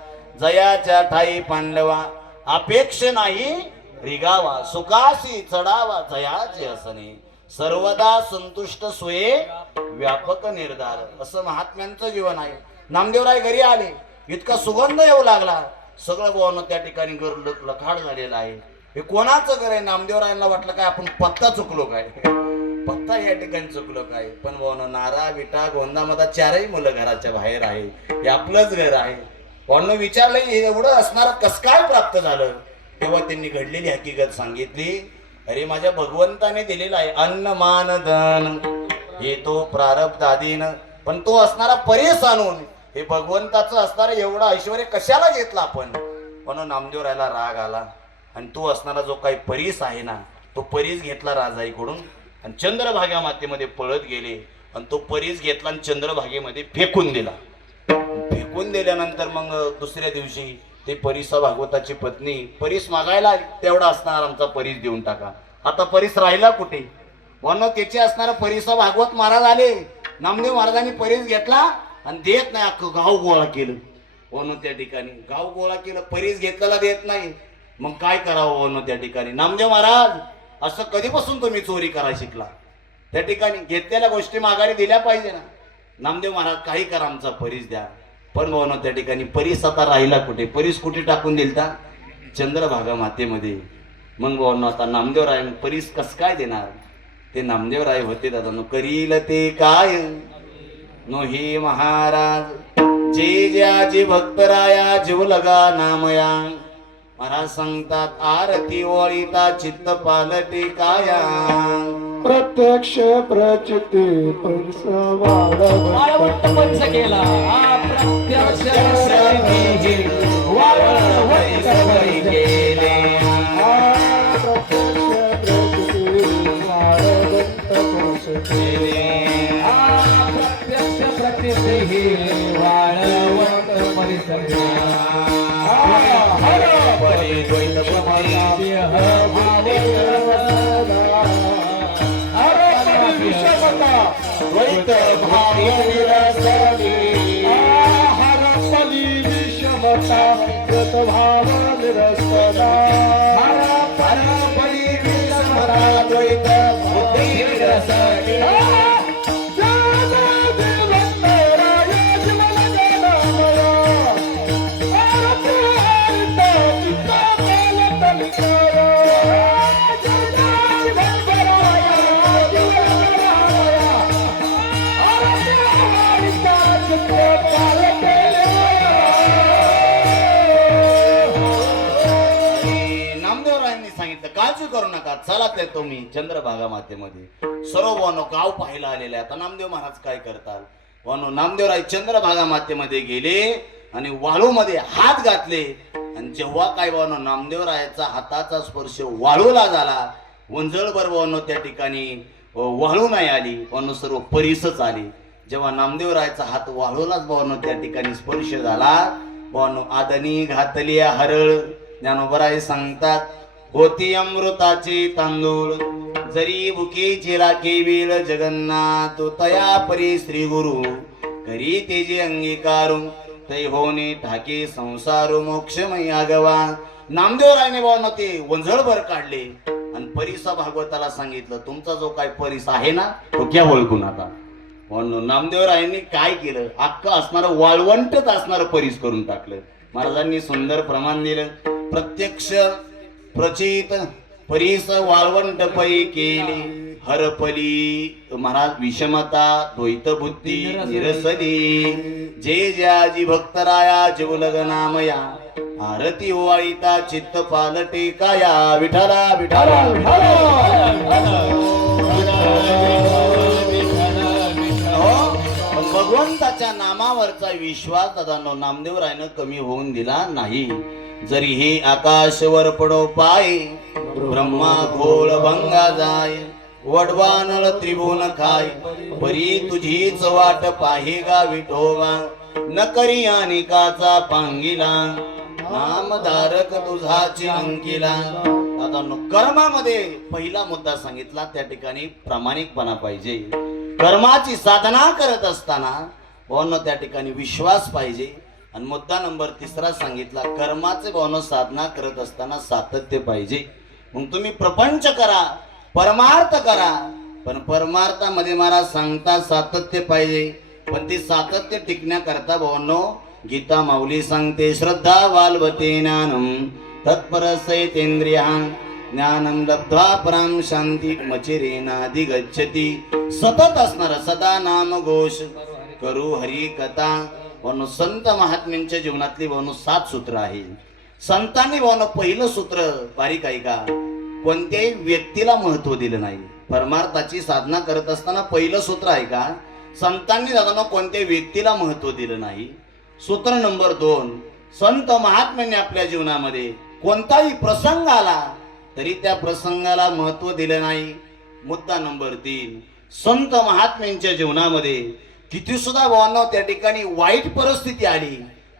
जयाच्या ठाई पांडवा अपेक्ष नाही रिगावा, सुखासी चढावा जयाचे असणे, सर्वदा संतुष्ट सोये व्यापक निर्धार. असं महात्म्यांचं जीवन आहे. नामदेवराय घरी आले, इतका सुगंध येऊ लागला. सगळं त्या ठिकाणी घर लखाड झालेलं आहे. हे कोणाचं घर आहे? नामदेवरायांना वाटलं काय आपण पत्ता चुकलो काय, पत्ता या ठिकाणी चुकलो काय. पण नारा विटा गोंदामध्ये 4ही मुलं घराच्या बाहेर आहे. हे आपलंच घर आहे. विचारलं हे एवढं असणार कस काय प्राप्त झालं? तेव्हा त्यांनी घडलेली हकीकत सांगितली. अरे माझ्या भगवंताने दिलेला आहे अन्न मान धन, हे तो प्रारब्ध आधीन. पण तो असणारा परेश आणून हे भगवंताचं असणारं एवढं ऐश्वर कशाला घेतला आपण? म्हणून नामदेवरायला राग आला. आणि तो असणारा जो काही परीस आहे ना, तो परीस घेतला राजाईकडून आणि चंद्रभागा मातेमध्ये पळत गेले. आणि तो परीस घेतला आणि चंद्रभागेमध्ये फेकून दिला. फेकून दिल्यानंतर मग दुसऱ्या दिवशी ते परिसा भागवताची पत्नी परीस मागायला, तेवढा असणार आमचा परीस देऊन टाका. आता परीस राहिला कुठे? त्याचे असणारा परिसा भागवत महाराज आले. नामदेव महाराजांनी परीस घेतला आणि देत नाही. अख्खं गाव गोळा केलं. त्या ठिकाणी गाव गोळा केलं, परीस घेतलेला देत नाही. मग काय करावं? त्या ठिकाणी नामदेव महाराज असं कधीपासून तुम्ही चोरी करायला शिकला? त्या ठिकाणी घेतलेल्या गोष्टी माघारी दिल्या पाहिजे ना. नामदेव महाराज काही करा, आमचा परीस द्या. पण त्या ठिकाणी परीस आता राहिला कुठे? परीस कुठे टाकून दिलता? चंद्रभागा मातेमध्ये. मग आता नामदेवराय परीस कस काय देणार? ते नामदेवराय होते दादा. करील ते काय नो हे महाराज, जे ज्याची भक्तराया जीव लगा नामया. महाराज सांगतात आरती ओळीता चित्त पालटे काया. प्रत्यक्ष प्रचिती पंच वाळवंट पंच केला, प्रत्यक्ष प्रचिती वाळवंट पंच केले. प्रत्यक्ष प्रचिती वाळवंट परिसर द्वैत भाव निरसनी, हरपली विषमता गत भाव निरसना. हरपली विषमता द्वैत बुद्धी निरसनी. करू नका, चला ते तुम्ही चंद्रभागा मातेमध्ये. सर्व गाव पाहायला आलेले. आता नामदेव महाराज काय करतात? नामदेवराय चंद्रभागा मातेमध्ये गेले आणि वाळूमध्ये हात घातले. आणि जेव्हा काय नामदेवरायाचा हाताचा स्पर्श वाळूला झाला, वंजळभर त्या ठिकाणी वाळू नाही आली पण सर्व परीसच आली. जेव्हा नामदेवरायचा हात वाळूलाच भावानो त्या ठिकाणी स्पर्श झाला, भावानो आदनी घातली हरळ. ज्ञानोबराय सांगतात, होती अमृताचे तांदूळ जरी भुकेची राखे वेळ जगन्नाथ तया परी श्री गुरु करी तेजे अंगीकारू तै होणे ठाके संसार मोक्षमय आगवा. नामदेवरायने भावानो ते वंझळभर काढले आणि परिसा भागवताला सांगितलं, तुमचा जो काय परिस आहे ना तो घ्या ओळखून. आता म्हणून नामदेवरायांनी काय केलं, अख्खं असणारं वाळवंटच असणारं परिस करून टाकलं. महाराजांनी सुंदर प्रमाण दिलं. प्रत्यक्ष प्रचित परिस वाळवंट पै केली हरपली महाराज विषमता द्वैत बुद्धी निरसली. जे ज्याजी भक्तराया जीवलग नामया आरती ओवाळीता चित्त पालटे काया. विठाला विठाला पण भगवंताच्या नामावरचा विश्वास दादांनो नामदेवरायनं कमी होऊन दिला नाही. जरी हे आकाशवर पडो पाय ब्रह्मा घोळ भंगा जाय वडवानळ त्रिभुवन खाय परी तुझीच वाट पाहेगा विठोबा न करी अनिकाचा पांगिला नामधारक तुझाची अंकिला. आता कर्मामध्ये पहिला मुद्दा सांगितला, त्या ठिकाणी प्रामाणिकपणा पाहिजे. कर्माची साधना करत असताना भावनो त्या ठिकाणी विश्वास पाहिजे. आणि मुद्दा नंबर तिसरा सांगितला, कर्माचे भावनो साधना करत असताना सातत्य पाहिजे. मग तुम्ही प्रपंच करा, परमार्थ करा, पण परमार्थामध्ये महाराज सांगता सातत्य पाहिजे. पण ती सातत्य टिकण्याकरता भावनो गीता माऊली सांगते, श्रद्धा वाल्वते ज्ञानम तत्परसैतेंद्रिया ज्ञानम लब्ध्वा पराम शांती मचिरेनादि गच्छति. सतत असणार सदा नाम घोष करू हरी कथा. म्हणून संत महात्म्यांच्या जीवनातली म्हणून 7 सूत्र आहे. संतांनी म्हणून पहिलं सूत्र बारीक आहे का, कोणत्याही व्यक्तीला महत्व दिलं नाही. परमार्थाची साधना करत असताना पहिलं सूत्र आहे का, संतांनी दादा कोणत्याही व्यक्तीला महत्व दिलं नाही. सूत्र नंबर 2, संत महात्म्यांनी आपल्या जीवनामध्ये कोणताही प्रसंग आला तरी त्या प्रसंगाला महत्व दिलं नाही. मुद्दा नंबर 3, संत महात्म्यांच्या जीवनामध्ये किती सुद्धा भावांनो त्या ठिकाणी वाईट परिस्थिती आली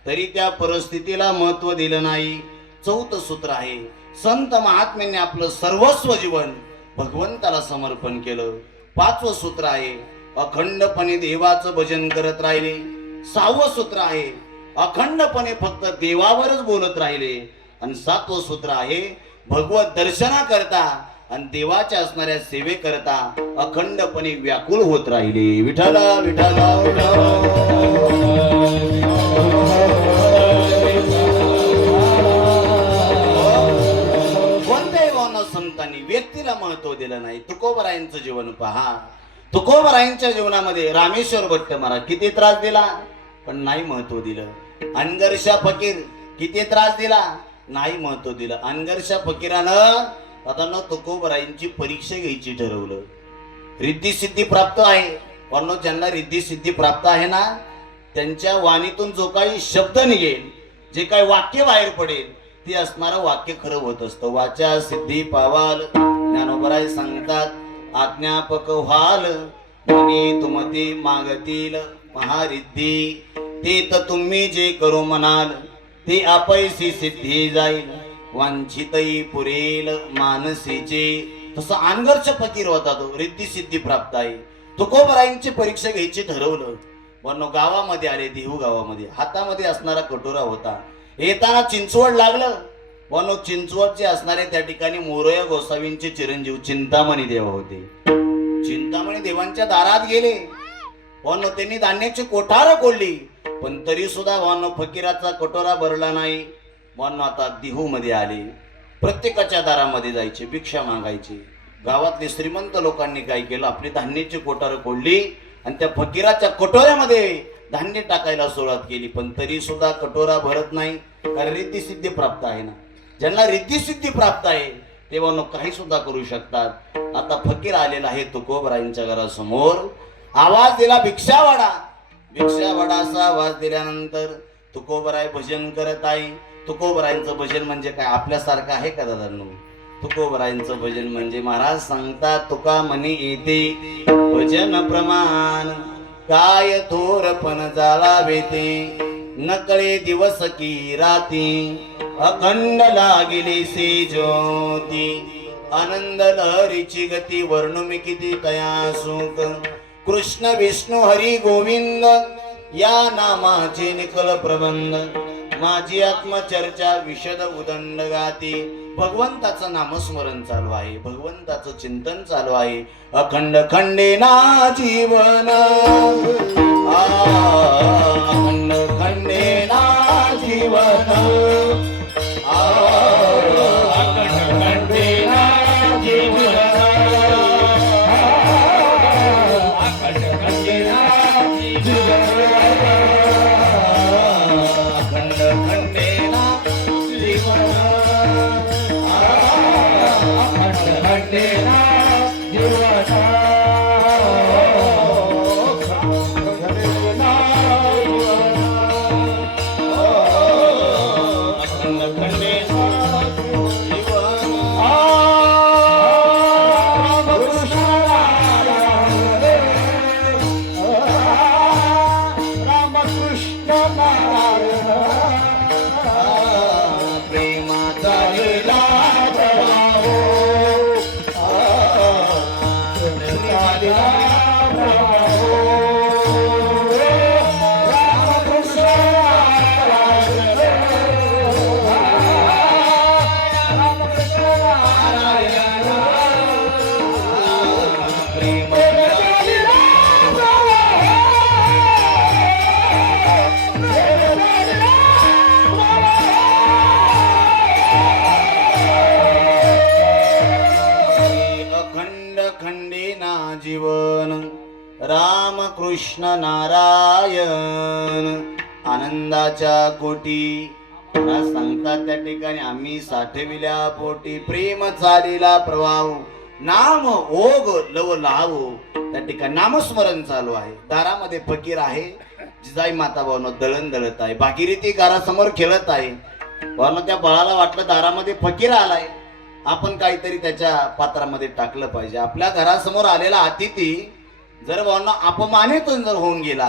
तरी त्या परिस्थितीला महत्व दिलं नाही. 4थं सूत्र आहे, संत महात्म्यांनी आपलं सर्वस्व जीवन भगवंताला समर्पण केलं. 5वं सूत्र आहे, अखंडपणे देवाचं भजन करत राहिले. 6वं सूत्र आहे, अखंडपणे फक्त देवावरच बोलत राहिले. आणि 7वं सूत्र आहे, भगवत दर्शना करता आणि देवाच्या असणाऱ्या सेवे करता अखंडपणे व्याकुळ होत राहिले. विठ्ठला विठ्ठला कोणत्याही भावना संतांनी व्यक्तीला महत्व दिलं नाही. तुकोबरायांचं जीवन पहा. तुकोबरायांच्या जीवनामध्ये रामेश्वर भट्ट महाराज किती त्रास दिला पण नाही महत्व दिलं. अनगरशा फकीर किती त्रास दिला नाही महत्व दिलं. अनगरशा फकीरानं आता तुकोबरायांची परीक्षा घ्यायची ठरवलं. रिद्धी सिद्धी प्राप्त आहे, पण ज्यांना रिद्धी सिद्धी प्राप्त आहे ना त्यांच्या वाणीतून जो काही शब्द निघेल, जे काही वाक्य बाहेर पडेल ते असणारं वाक्य खरं होत असतं. वाचा सिद्धी पावाल. ज्ञानोबराय सांगतात, आज्ञापक व्हाल मनी तुमती मागतील महारिद्धी. ते तर तुम्ही जे करू म्हणाल ते आपैसी सिद्धी जाईल वांछितही पुरेल मानसीचे. तसं अनगरचा फकीर होता तो, रिद्धी सिद्धी प्राप्त आहे. तुकोबरायांची परीक्षा घ्यायची ठरवलं. पण गावामध्ये आले, देहू गावामध्ये. हातामध्ये असणारा कटोरा होता. येताना चिंचवड लागलं. पण चिंचवडचे असणारे त्या ठिकाणी मोरया गोसावींचे चिरंजीव चिंतामणी देव होते. चिंतामणी देवांच्या दारात गेले. पण त्यांनी धान्याची कोठार कोडली, पण तरी सुद्धा वानो फकीराचा कटोरा भरला नाही. म्हणून आता देहू मध्ये आले. प्रत्येकाच्या दारामध्ये जायचे, भिक्षा मागायचे. गावातले श्रीमंत लोकांनी काय केलं, आपली धान्याची कोठार कोडली आणि त्या फकीराच्या कटोऱ्यामध्ये धान्य टाकायला सुरुवात केली. पण तरी सुद्धा कटोरा भरत नाही, कारण रिद्धी सिद्धी प्राप्त आहे ना. ज्यांना रिद्धी सिद्धी प्राप्त आहे तेव्हा काही सुद्धा करू शकतात. आता फकीर आलेला आहे तुकोबरायांच्या घरासमोर. आवाज दिला, भिक्षा वाढा. भिक्षा वाढाचा आवाज दिल्यानंतर तुकोबराय भजन करत आहे. तुकोबरायांचं भजन म्हणजे काय आपल्यासारखं आहे का दादांनो? तुकोबरायांचं भजन म्हणजे महाराज सांगतात तुका मनी येते भजन प्रमाण काय थोरपण जाळावे ते नकळे दिवस की राती अखंड लागिले से ज्योती आनंद लहरीची गती वर्णुमी किती तया सुख कृष्ण विष्णू हरी गोविंद या नामाचे निकल प्रबंध माझी आत्मचर्चा विशद उदंड गाती भगवंताचं नामस्मरण चालू आहे भगवंताचं चिंतन चालू आहे अखंड खंडे ना जीवन अखंड खंडे ना जीवन अखंड खंडे ना जीवन अखंड खंडे ना जीवन अखंड खंडे ना जीवन जीवन राम कृष्ण नारायण आनंदाच्या कोटी मला सांगतात त्या ठिकाणी आम्ही साठविल्या पोटी प्रेम चालीला प्रवाह नाम ओग लव लावो त्या ठिकाणी नामस्मरण चालू आहे दारामध्ये फकीर आहे जिजाई माता भावनो दळण दळत आहे भागीरथी घरासमोर खेळत आहे भावनो त्या बाळाला वाटलं दारामध्ये फकीर आलाय आपण काहीतरी त्याच्या पात्रामध्ये टाकलं पाहिजे आपल्या घरासमोर आलेला अतिथी जर भावना अपमानितून जर होऊन गेला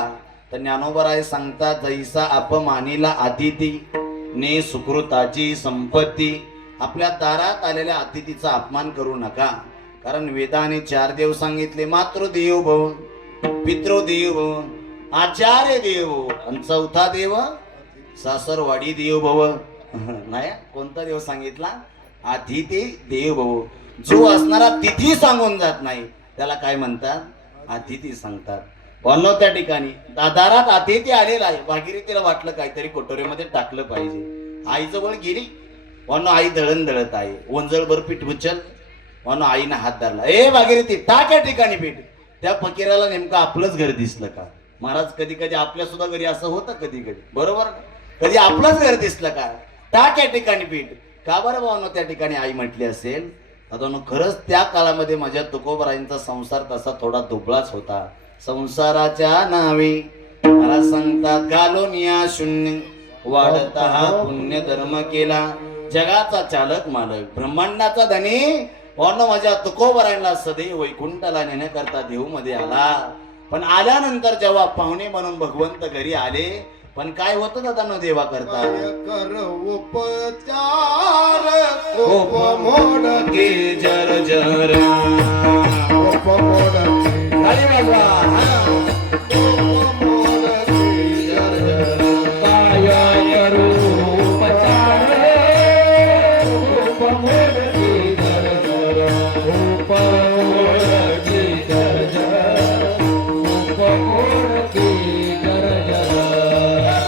तर ज्ञानोबराय सांगतात जैसा अपमानीला अतिथी ने सुकृताची संपत्ती आपल्या दारात आलेल्या अतिथीचा अपमान करू नका कारण वेदाने 4 देव सांगितले मातृदेव भव पितृदेव भव आचार्य देव आणि 4था देव सासरवाडी देव भव नाही कोणता देव सांगितला अतिथी देव भव जो असणारा तिथी सांगून जात नाही त्याला काय म्हणतात अतिथी सांगतात पण त्या ठिकाणी दारात अतिथी आलेला आहे भागीरथीला वाटलं काहीतरी कोटोरीमध्ये टाकलं पाहिजे आईजवळ गेली पण आई दळण दळत आहे ओंजळभर पीठ उचल म्हणून आईनं हात धरला ए भागीरथी टाक या ठिकाणी पीठ त्या फकीराला नेमकं आपलंच घर दिसलं का महाराज कधी कधी आपल्या सुद्धा घरी असं होतं कधी कधी बरोबर कधी आपलंच घर दिसलं का टाक या ठिकाणी पीठ का बरं भावनो त्या ठिकाणी आई म्हटली असेल आता खरंच त्या काळामध्ये माझ्या तुकोबरायांचा संसार तसा थोडा दुबळाच होता संसाराच्या नावे मला सांगतात घालून या शून्य वाढता हा पुण्य धर्म केला जगाचा चालक मालक ब्रह्मांडाचा धनी म्हणून माझ्या तुकोबरायांना सदैव वैकुंठाला नेण्याकरता देव मध्ये आला पण आल्यानंतर जेव्हा पाहुणे म्हणून भगवंत घरी आले पण काय होतं दादा न देवा करता कर उपचार कोप मोड के जर जर कोप मोड खाली वाजवा कोप मोड जर जर काय करू उपचार उपमोड की जर जर उपमोड की जर जर उपमोड की जर जर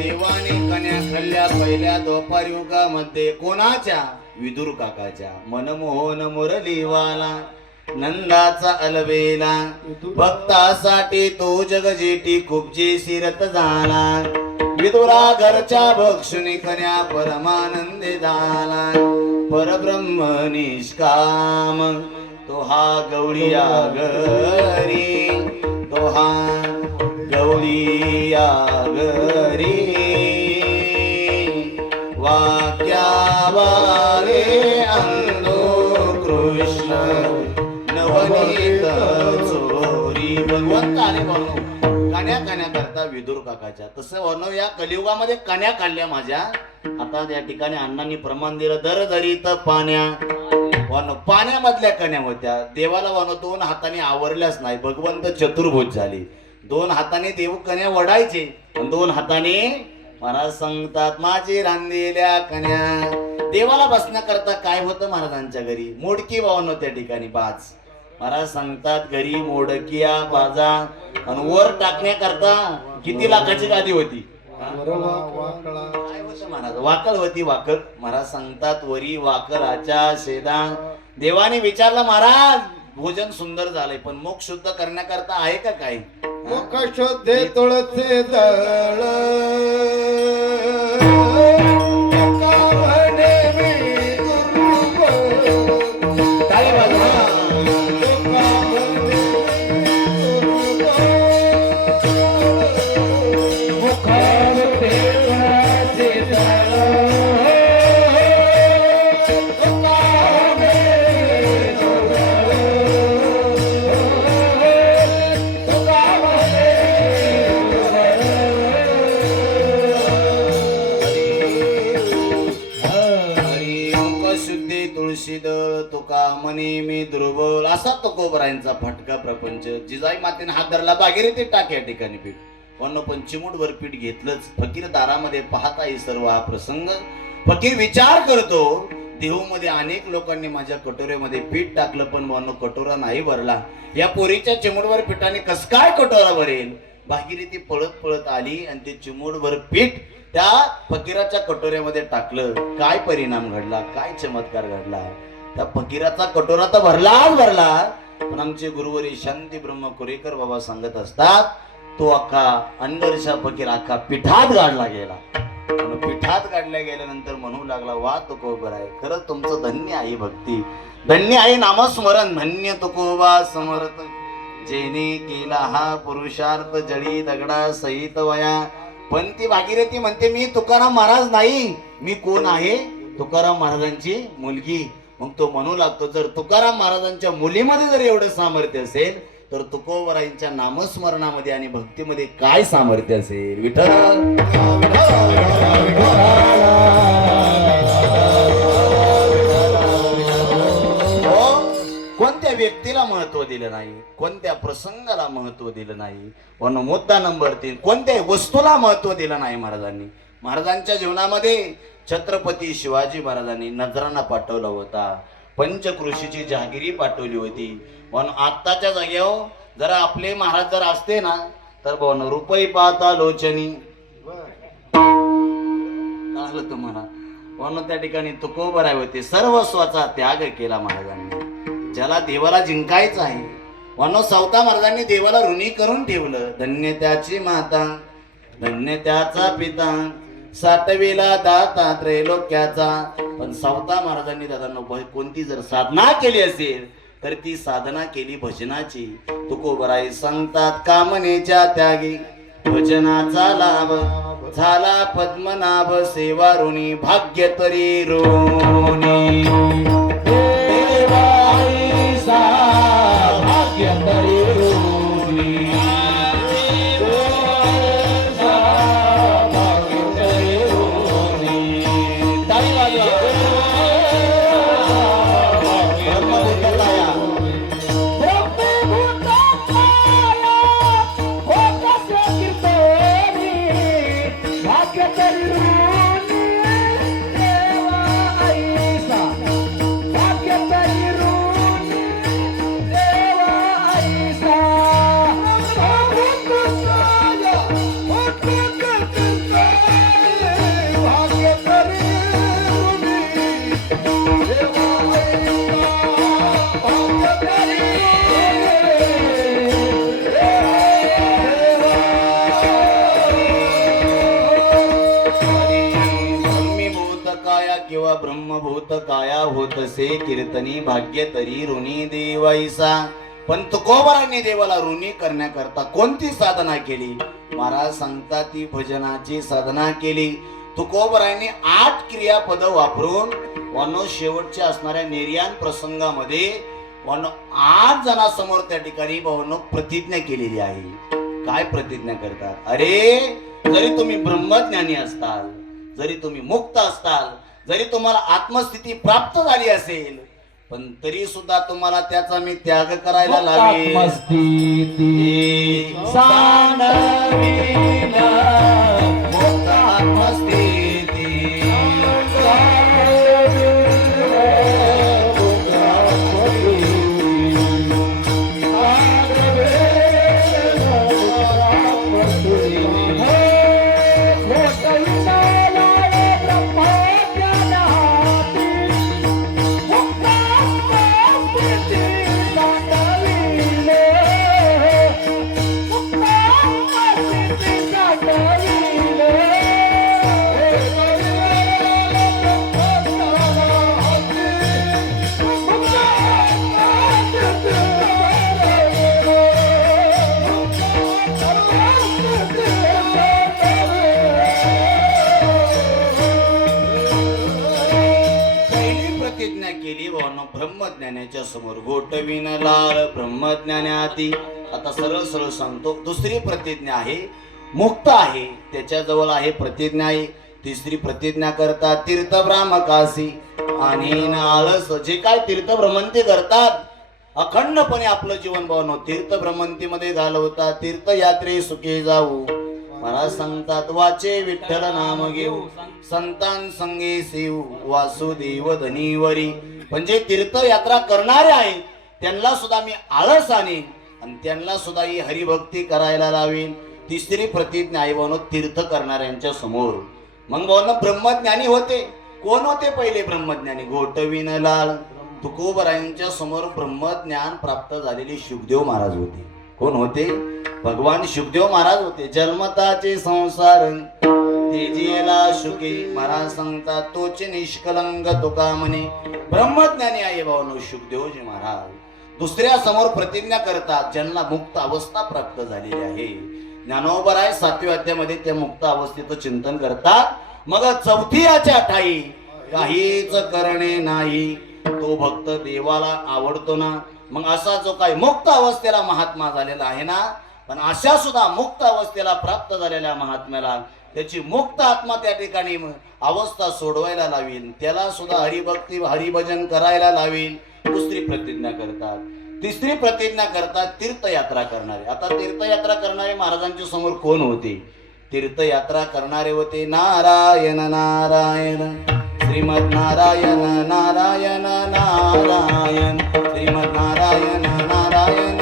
देवाने कन्या खाल्ल्या पहिल्या द्वापार युगामध्ये कोणाच्या विदुर काकाच्या मनमोहन मुरलीवाला नंदाचा अलवेला भक्तासाठी तो जगजेटी खूपजी शिरत झाला विदुरा घरच्या भक्षुनी कन्या परमानंदी झाला परब्रह्म निष्काम तो हा गवळीया घरी तो हा गवळीया घरी वाक्यावारे अंधो कृष्ण नवनीत चोरी भगवंत आले म्हणून कान्या कान्या करता विदुर काकाच्या तसं वर्ण या कलियुगामध्ये कान्या काढल्या माझ्या आता त्या ठिकाणी अण्णांनी प्रमाण दिलं दर दरीत पाण्या वर्ण पाण्यामधल्या कन्या होत्या देवाला वर्ण दोन हाताने आवरल्याच नाही भगवंत चतुर्भुज झाले दोन हाताने देव कन्या वडायचे पण दोन हाताने महाराज सांगतात माझी रांधलेल्या कन्या देवाला बसण्याकरता काय होतं महाराजांच्या घरी मोडकी भावनो त्या ठिकाणी बाज महाराज सांगतात घरी मोडकिया बाजा आणि वर टाकण्याकरता किती लाखाची गादी होती वाकडा काय होतं महाराज वाकळ होती वाकळ महाराज सांगतात वरी वाकळाच्या शेदा देवाने विचारलं महाराज भोजन सुंदर झालंय पण मोक्ष शुद्ध करण्याकरता आहे का काय मुख शोधे तुळसे दळ काय बाजू तुळशीदळ तुका मनी मी दुर्बल असा तुकोबरायांचा फटका प्रपंच जिजाई मातेने हात धरला भागीरथी टाक या ठिकाणी पीठ पण चिमूटभर पीठ घेतलंच फकीर दारामध्ये पाहता येईल सर्व हा प्रसंग फकीर विचार करतो देहूमध्ये अनेक लोकांनी माझ्या कटोऱ्यामध्ये पीठ टाकलं पण वर्ण कटोरा नाही भरला या पोरीच्या चिमूटभर पिठाने कस काय कटोरा भरेल भागीरथी पळत पळत आली आणि ते चिमूटभर पीठ त्या फकीराच्या कटोऱ्यामध्ये टाकलं काय परिणाम घडला काय चमत्कार घडला त्या फकीराचा कटोरा तर भरला पण आमचे गुरुवरी शांती ब्रह्म कुरेकर बाबा सांगत असतात तो अख्खा अंडरशा फकीर अख्खा पिठात गाडला गेला पिठात गाडल्या गेल्यानंतर म्हणू लागला वा तुकोबर आहे खरंच तुमचं धन्य आहे भक्ती धन्य आहे नामस्मरण धन्य तुकोबा समर्थ जेने केला हा पुरुषार्थ जळी दगडा सहित वया पण ती भागीरथी म्हणते मी तुकाराम महाराज नाही मी कोण आहे तुकाराम महाराजांची मुलगी मग तो म्हणू लागतो जर तुकाराम महाराजांच्या मुलीमध्ये जर एवढं सामर्थ्य असेल तर तुकोबरायांच्या नामस्मरणामध्ये आणि भक्तीमध्ये काय सामर्थ्य असेल विठ्ठल कोणत्या व्यक्तीला महत्व दिलं नाही कोणत्या प्रसंगाला महत्व दिलं नाही पण मुद्दा नंबर 3 कोणत्या वस्तूला महत्व दिलं नाही महाराजांनी महाराजांच्या जीवनामध्ये छत्रपती शिवाजी महाराजांनी नजराणा पाठवला होता पंचकृषीची जहागिरी पाठवली होती पण आत्ताच्या जागेवर जरा आपले महाराज जर असते ना तर बोन रुपये पाहता लोचनी कळलं तुम्हाला पण त्या ठिकाणी तुकोबराय होते सर्वस्वाचा त्याग केला महाराजांनी ज्याला देवाला जिंकायचं आहे वनो सावता महाराजांनी देवाला ऋणी करून ठेवलं धन्य त्याची माता धन्य त्याचा पिता सातवीला दाता त्रैलोक्याचा पण सावता महाराजांनी दादांनो कोणती जर साधना केली असेल तर ती साधना केली भजनाची तुकोबराई सांगतात कामनेच्या त्यागी भजनाचा लाभ झाला पद्मनाभ सेवा ऋणी भाग्य तरी ऋणी भाग्य तरी ब्रह्मभूत काया होतसे कीर्तनी भाग्य तरी ऋणी देवाईसा. पण तुकोबराने देवाला ऋणी करण्याकरता कोणती साधना केली? महाराज सांगतात ती भजनाची साधना केली. तुकोबराने 8 क्रियापद वापरून वनो शेवटच्या असणाऱ्या निर्याण प्रसंगामध्ये वनो 8 जणांसमोर त्या ठिकाणी भावनो प्रतिज्ञा केलेली आहे. काय प्रतिज्ञा करतात? अरे जरी तुम्ही ब्रह्मज्ञानी असताल, जरी तुम्ही मुक्त असताल, जरी तुम्हाला आत्मस्थिती प्राप्त झाली असेल, पण तरी सुद्धा तुम्हाला त्याचा मी त्याग करायला लावेल. आत्मस्थिती सांडविन मुक्त आत्मस्थिती. ब्रह्मज्ञानाच्या समोर गोटविन लाल ब्रह्मज्ञानाती. आता सरळ सरळ सांगतो. दुसरी प्रतिज्ञा आहे मुक्त आहे, त्याच्याजवळ आहे प्रतिज्ञा आहे. तिसरी प्रतिज्ञा करतात तीर्थ ब्राह्मकासी आणि आळस. जे काय तीर्थ भ्रमंती करतात अखंडपणे आपलं जीवन भावनो तीर्थ भ्रमंतीमध्ये घालवतात. तीर्थयात्रे सुखी जाऊ. महाराज सांगतात वाचे विठ्ठल नाम घेऊ संतान संगे सेऊ वासुदेव धनीवरी. म्हणजे तीर्थयात्रा करणारे आहेत त्यांना सुद्धा मी आळस आणीन आणि त्यांना सुद्धा ही हरिभक्ती करायला लावेन. तिसरी प्रतिज्ञा आहे म्हणून तीर्थ करणाऱ्यांच्या समोर. मग म्हणून ब्रह्मज्ञानी होते. कोण होते पहिले ब्रह्मज्ञानी? गोटविन लाल तुकोबरायांच्या समोर ब्रह्मज्ञान प्राप्त झालेले शुकदेव महाराज होते. कोण होते? भगवान शुकदेव महाराज होते. जन्मताचे संसार तेजीला शुके. महाराज सांगतात तोचे निष्कलंक तुका म्हणे. ब्रह्मज्ञानी आहे भावनो शुकदेवजी महाराज. दुसऱ्या समोर प्रतिज्ञा करतात ज्यांना मुक्त अवस्था प्राप्त झालेली आहे. ज्ञानोबराय 7व्या अध्यायामध्ये त्या मुक्त अवस्थेचं चिंतन करतात. मग चौथी याच्या ठाई काहीच करणे नाही. तो भक्त देवाला आवडतो ना. मग असा जो काही मुक्त अवस्थेला महात्मा झालेला आहे ना, पण अशा सुद्धा मुक्त अवस्थेला प्राप्त झालेल्या महात्म्याला त्याची मुक्त आत्मा त्या ठिकाणी अवस्था सोडवायला लावेल. त्याला सुद्धा हरिभक्ती हरिभजन करायला लावेल. दुसरी प्रतिज्ञा करतात. तिसरी प्रतिज्ञा करतात तीर्थयात्रा करणारे. आता तीर्थयात्रा करणारे महाराजांच्या समोर कोण होते? तीर्थयात्रा करणारे होते नारायण नारायण श्रीमद नारायण नारायण नारायण श्रीमद नारायण नारायण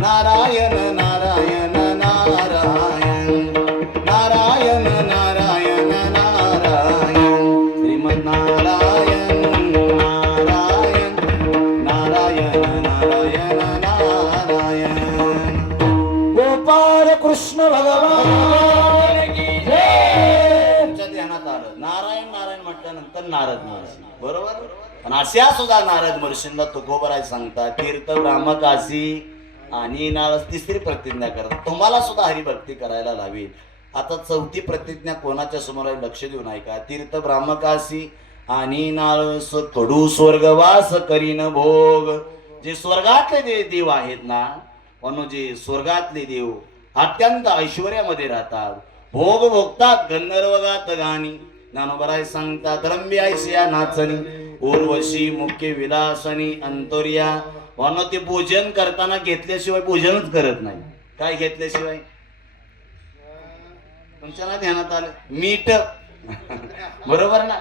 नारायण नारायण नारायण नारायण नारायण नारायण नारायण श्रीमद नारायण नारायण नारायण नारायण नारायण. गोपाल कृष्ण भगवान की जय. तुमच्या ध्यानात आलं नारायण नारायण म्हटल्यानंतर नारद महर्षी, बरोबर? आणि अशा सुद्धा नारद महर्षींना तुकोबराय सांगतात तीर्थ ब्राह्मकासी आणि नारद. तिसरी प्रतिज्ञा करतात तुम्हाला सुद्धा हरिभक्ती करायला लावेल. आता चौथी प्रतिज्ञा कोणाच्या समोर आहे? लक्ष देऊन ऐका. तीर्थ ब्राह्मकासी आणि नारस कडू स्वर्गवास करीन भोग. जे स्वर्गातले देव आहेत ना, म्हणून जे स्वर्गातले देव अत्यंत ऐश्वर्यामध्ये राहतात, भोग भोगतात. गंधर्वगात गाणी ज्ञानोबराय सांगतात रम्य ऐशिया नाचणी उर्वशी मुख्य विलासनी अंतर्या. म्हणून ते पूजन करताना घेतल्याशिवाय पूजनच करत नाही. काय घेतल्याशिवाय? तुमच्या ना ध्यानात आलं मीठ बरोबर ना.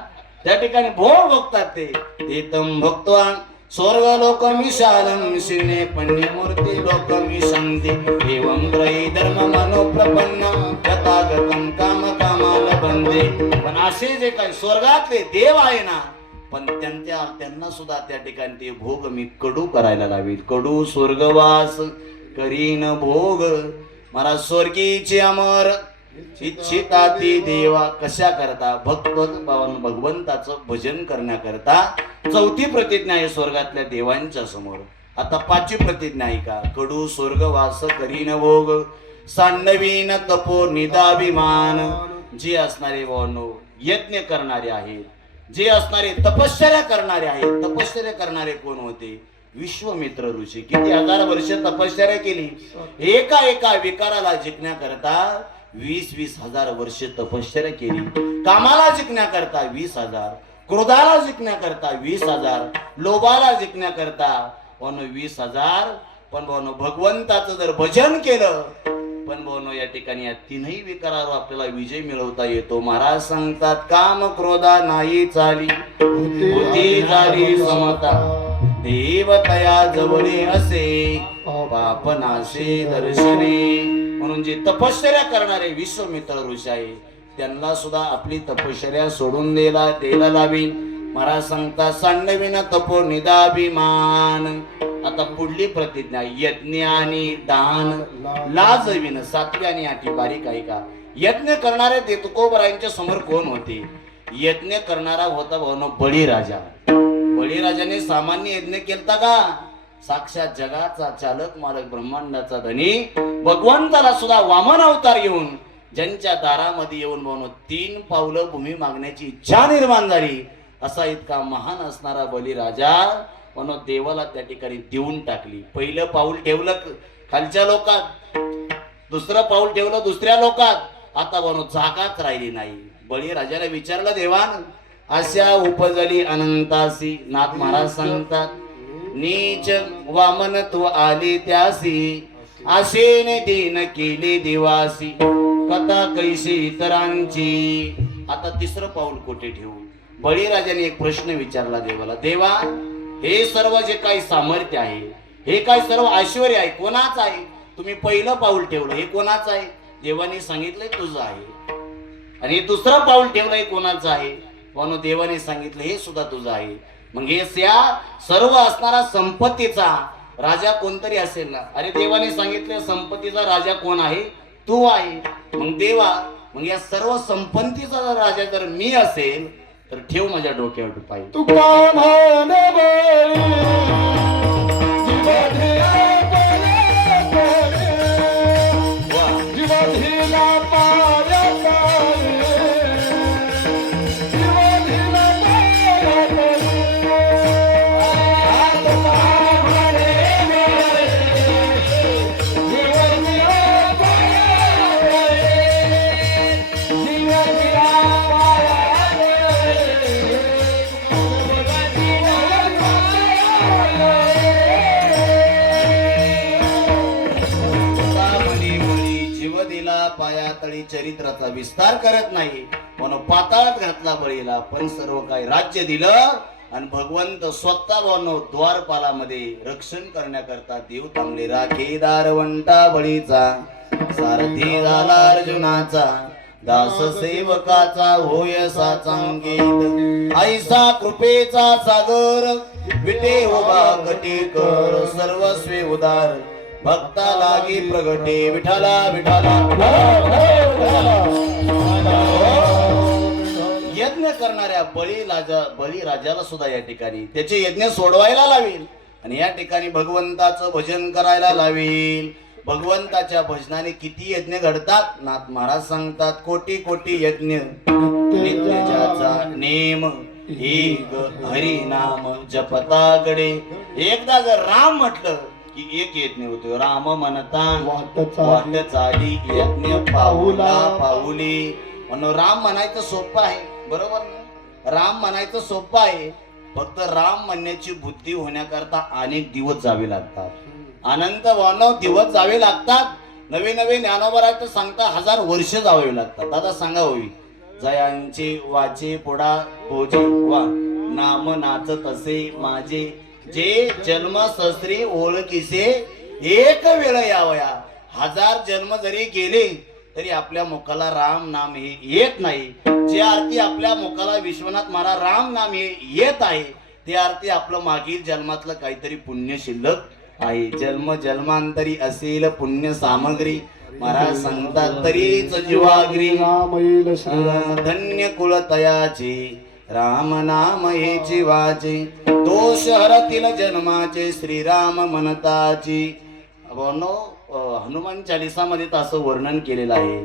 त्या ठिकाणी भोग भोगतात ते. एतम भक्तवान स्वर्ग लोकमिशालम शिने पुण्यमूर्ती लोकमिशंती एवं त्रयी धर्म मनोप्रपन्न यथागतम काम कामाल बंदे. पण असे जे काही स्वर्गातले देव आहे ना, पण त्यांना सुद्धा त्या ठिकाणी ते भोग मी कडू करायला लावेल. कडू स्वर्गवास करीन भोग. महाराज स्वर्गीचे अमर इच्छिताती देवा कशा करता भगवंताचं भजन करण्याकरता चौथी प्रतिज्ञा आहे स्वर्गातल्या देवांच्या समोर. आता पाचवी प्रतिज्ञा आहे का? कडू स्वर्गवास करीन भोग सांडवीन तपो निदाभिमान. जे असणारे भावनो यज्ञ करणारे आहेत, जे असणारे तपश्चर्या करणारे आहेत. तपश्चर्या करणारे कोण होते? विश्वामित्र ऋषी. किती हजार वर्ष तपश्चर्या केली. एका विकाराला जिंकण्याकरता 20 हजार वर्ष तपश्चर्या केली. कामाला जिंकण्याकरता 20,000, क्रोधाला जिंकण्याकरता 20,000, लोभाला जिंकण्याकरता 20,000. पण भावनो भगवंताचं जर भजन केलं, पण भावनो या ठिकाणी या तीनही विकारावर आपल्याला विजय मिळवता येतो. महाराज सांगतात काम क्रोधा नाही चाली, बुद्धी झाली समता, देवतया जवळे असे पाप नाशे दर्शने. म्हणून जे तपश्चर्या करणारे विश्वामित्र ऋषी आहे त्यांना सुद्धा आपली तपश्चर्या सोडून द्यायला लावी. महाराज सांगतात सांडविन तपो निदाभिमान. आता पुढली प्रतिज्ञा यज्ञ आणि दान लाजविन. 7वी आणि 8वी बारीक आहे का? यज्ञ करणारे ते तुकोबरायांच्या समोर कोण होते? यज्ञ करणारा होता भावनो बळीराजा. बळीराजाने सामान्य यज्ञ केलता का? साक्षात जगाचा चालक मालक ब्रह्मांडाचा धनी भगवंताला सुद्धा वामन अवतार घेऊन ज्यांच्या दारामध्ये येऊन भावनो 3 पावलं भूमी मागण्याची इच्छा निर्माण झाली असा इतका महान असणारा बळीराजा म्हणून देवाला त्या ठिकाणी देऊन टाकली. पहिलं पाऊल ठेवलं खालच्या लोकात, दुसरं पाऊल ठेवलं दुसऱ्या लोकात. आता म्हणून जागाच राहिली नाही. बळीराजाला विचारलं देवान अशा उपजली अनंतासी. नाथ महाराज सांगतात नीच वामनत्व आले त्यासी, आशेने दीन केले दिवासी, कथा कैशी इतरांची. आता तिसरं पाऊल कोठे ठेवू? बळीराजाने एक प्रश्न विचारला देवाला. देवा हे सर्व जे काही सामर्थ्य आहे, हे काही सर्व ऐश्वर्य आहे कोणाचं आहे? तुम्ही पहिलं पाऊल ठेवलं हे कोणाचं आहे? देवाने सांगितलंय तुझं आहे. आणि दुसरं पाऊल ठेवलंय कोणाचं आहे? म्हणून देवाने सांगितलं हे सुद्धा तुझं आहे. मग हे सर्व असणारा संपत्तीचा राजा कोणतरी असेल ना? अरे देवाने सांगितलं संपत्तीचा राजा कोण आहे? तू आहे. मग देवा मग या सर्व संपत्तीचा राजा जर मी असेल तर ठेव माझ्या डोक्यावर पाय. तुका म्हणे बळी, जीवाधीला पाया पाये, जीवाधीला पाया पाये. तुका म्हणे बळी, जीवाधीला पाया पाये, जीवाधीला पाया पायातळी चरित्राचा विस्तार करत नाही म्हणून पाताळात घातला बळीला. पण सर्व काही राज्य दिलं आणि भगवंत स्वतः बनव द्वारपालामध्ये रक्षण करण्याकरता देव थांबले. राखे दारवंटा बळीचा, सारथी झाला अर्जुनाचा, दास सेवकाचा होय साचांगीत. ऐसा कृपेचा सागर विटे उभा कटीकर, सर्वस्वे उदार भक्ता लागी प्रगटे. विठाला विठाला. यज्ञ करणाऱ्या बळीराजाला सुद्धा या ठिकाणी त्याचे यज्ञ सोडवायला लावील आणि या ठिकाणी भगवंताचं भजन करायला लावील. भगवंताच्या भजनाने किती यज्ञ घडतात? नाथ महाराज सांगतात कोटी कोटी यज्ञ नित्य ज्याचा नेम, एक हरी नाम जपतागडे. एकदा जर राम म्हटलं की एक यज्ञ होतो. राम म्हणता वाट चाली यज्ञ पाऊला पाऊली. म्हणून राम म्हणायचं सोपं आहे, बरोबर ना? राम म्हणायचं सोपं आहे. फक्त राम म्हणण्याची बुद्धी होण्याकरता अनेक दिवस जावे लागतात, अनंत वानव दिवस जावे लागतात. नवे नवे ज्ञानोबरायचं सांगता 1000 वर्ष जावे लागतात. दादा सांगा होई जयांचे वाचे पुढा भोजे वा नाम नाचत असे माझे, जे जन्म सहस्री ओळखीसे एक वेळ यावया. 1000 जन्म जरी गेले तरी आपल्या मुखाला राम नाम हे येत नाही. जे आरती आपल्या मुखाला विश्वनाथ महाराज राम नाम हे येत आहे ते आरती आपलं मागील जन्मातलं काहीतरी पुण्य शिल्लक आहे. जन्म जन्मांतरी असेल पुण्य सामग्री, महाराज सांगतात तरीच जीवाग्री राम येईल श्रीराम धन्य कुलतयाची राम नाम हे जीवाचे दोष हरतील जन्माचे श्रीराम म्हणताची. भावनो हनुमान चालिसामध्ये असं वर्णन केलेलं आहे.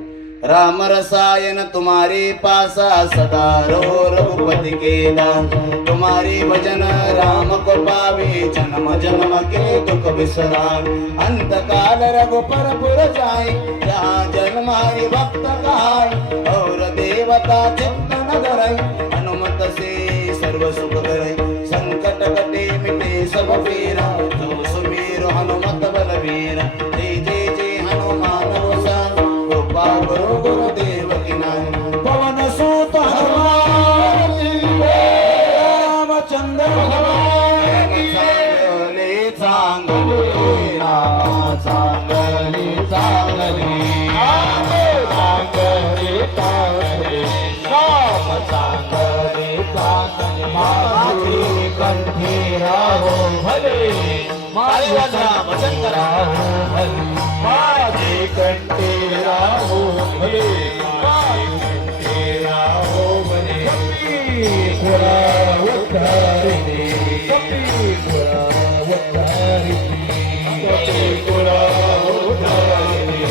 राम रसायन तुम्हारे पासा सदा रो रघुपति केला तुम्हारे भजन राम को पावे जन्म जन्म के दुख बिसरावे अंत काल रघुपर पुर जाए जहाँ जन्म हरि भक्त कहाय और देवता चित्त न धराई हनुमत से सर्व सुख करे संकट कटे मिटे सब पीरा जो सुमेर हनुमत बलवीरा जय जय जय हनुमान गोसाई कृपा गुरु गुरुदेव की नाम पवन सुत हनुमान रामचंद्र भगवान चांगले चांगले राम चांगले चांगले चांगले चांगले राम चांगले चांगले माझे कंठी राहो भले माझे वचन करा माझे कंठी राहो भले माझे कंठी राहो भले कपी खुरा उद्धारिणी कपी खुरा उद्धारिणी कपी खुरा उद्धारिणी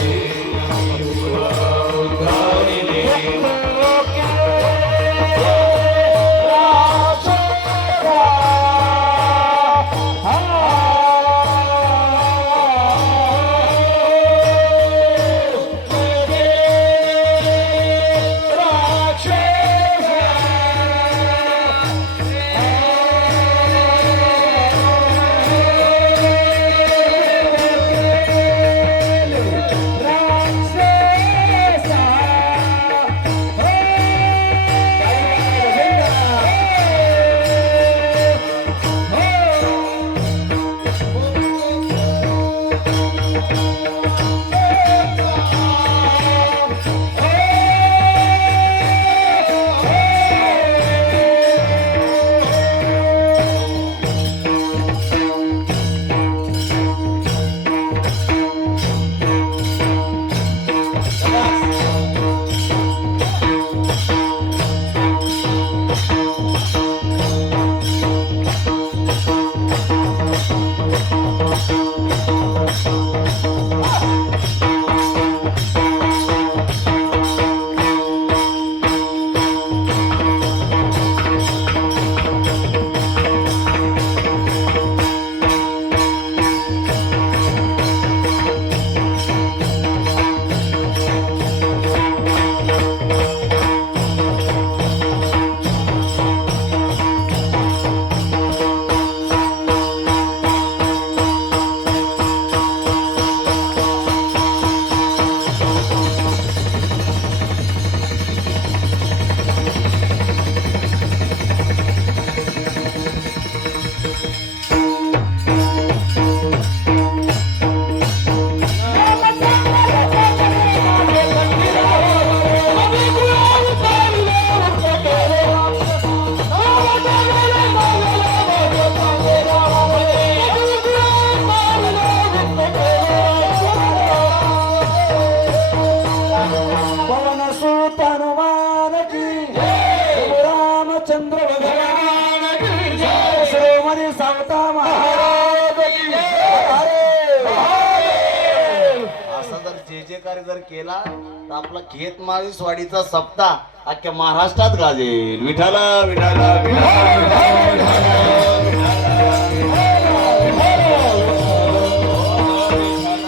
जयकार जर केला तर आपला खेतमाळी स्वाडीचा सप्ताह अख्ख्या महाराष्ट्रात गाजेल. विठाला विठाला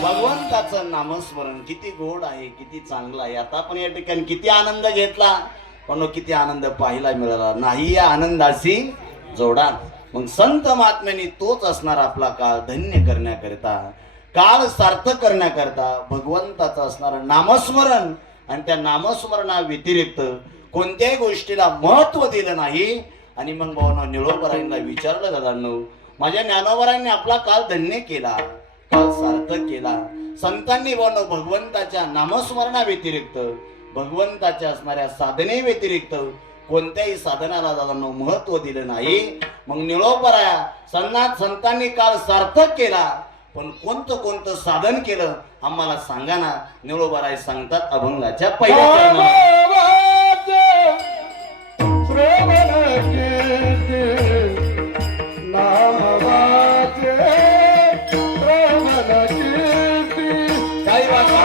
भगवंताचं नामस्मरण किती गोड आहे, किती चांगलं आहे. आता पण या ठिकाणी किती आनंद घेतला, पण किती आनंद पाहायला मिळाला नाही. या आनंदाशी जोडा. मग संत महात्म्यांनी तोच असणार आपला काळ धन्य करण्याकरिता, काळ सार्थक करण्याकरता भगवंताचं असणार नामस्मरण. आणि त्या नामस्मरणा व्यतिरिक्त कोणत्याही गोष्टीला महत्व दिलं नाही. आणि मग भावना निळोबरांना विचारलं दादांनो, माझ्या ज्ञानोबरांनी आपला काळ धन्य केला, काळ सार्थक केला. संतांनी भावना भगवंताच्या नामस्मरणा व्यतिरिक्त, भगवंताच्या असणाऱ्या साधने व्यतिरिक्त कोणत्याही साधनाला दादांनो महत्व दिलं नाही. मग निळोबरा संतांनी काळ सार्थक केला, पण कोणतं कोणतं साधन केलं आम्हाला सांगा ना. निळोबाराय सांगतात अभंगाच्या पहिल्या चरणात. काही वाचा.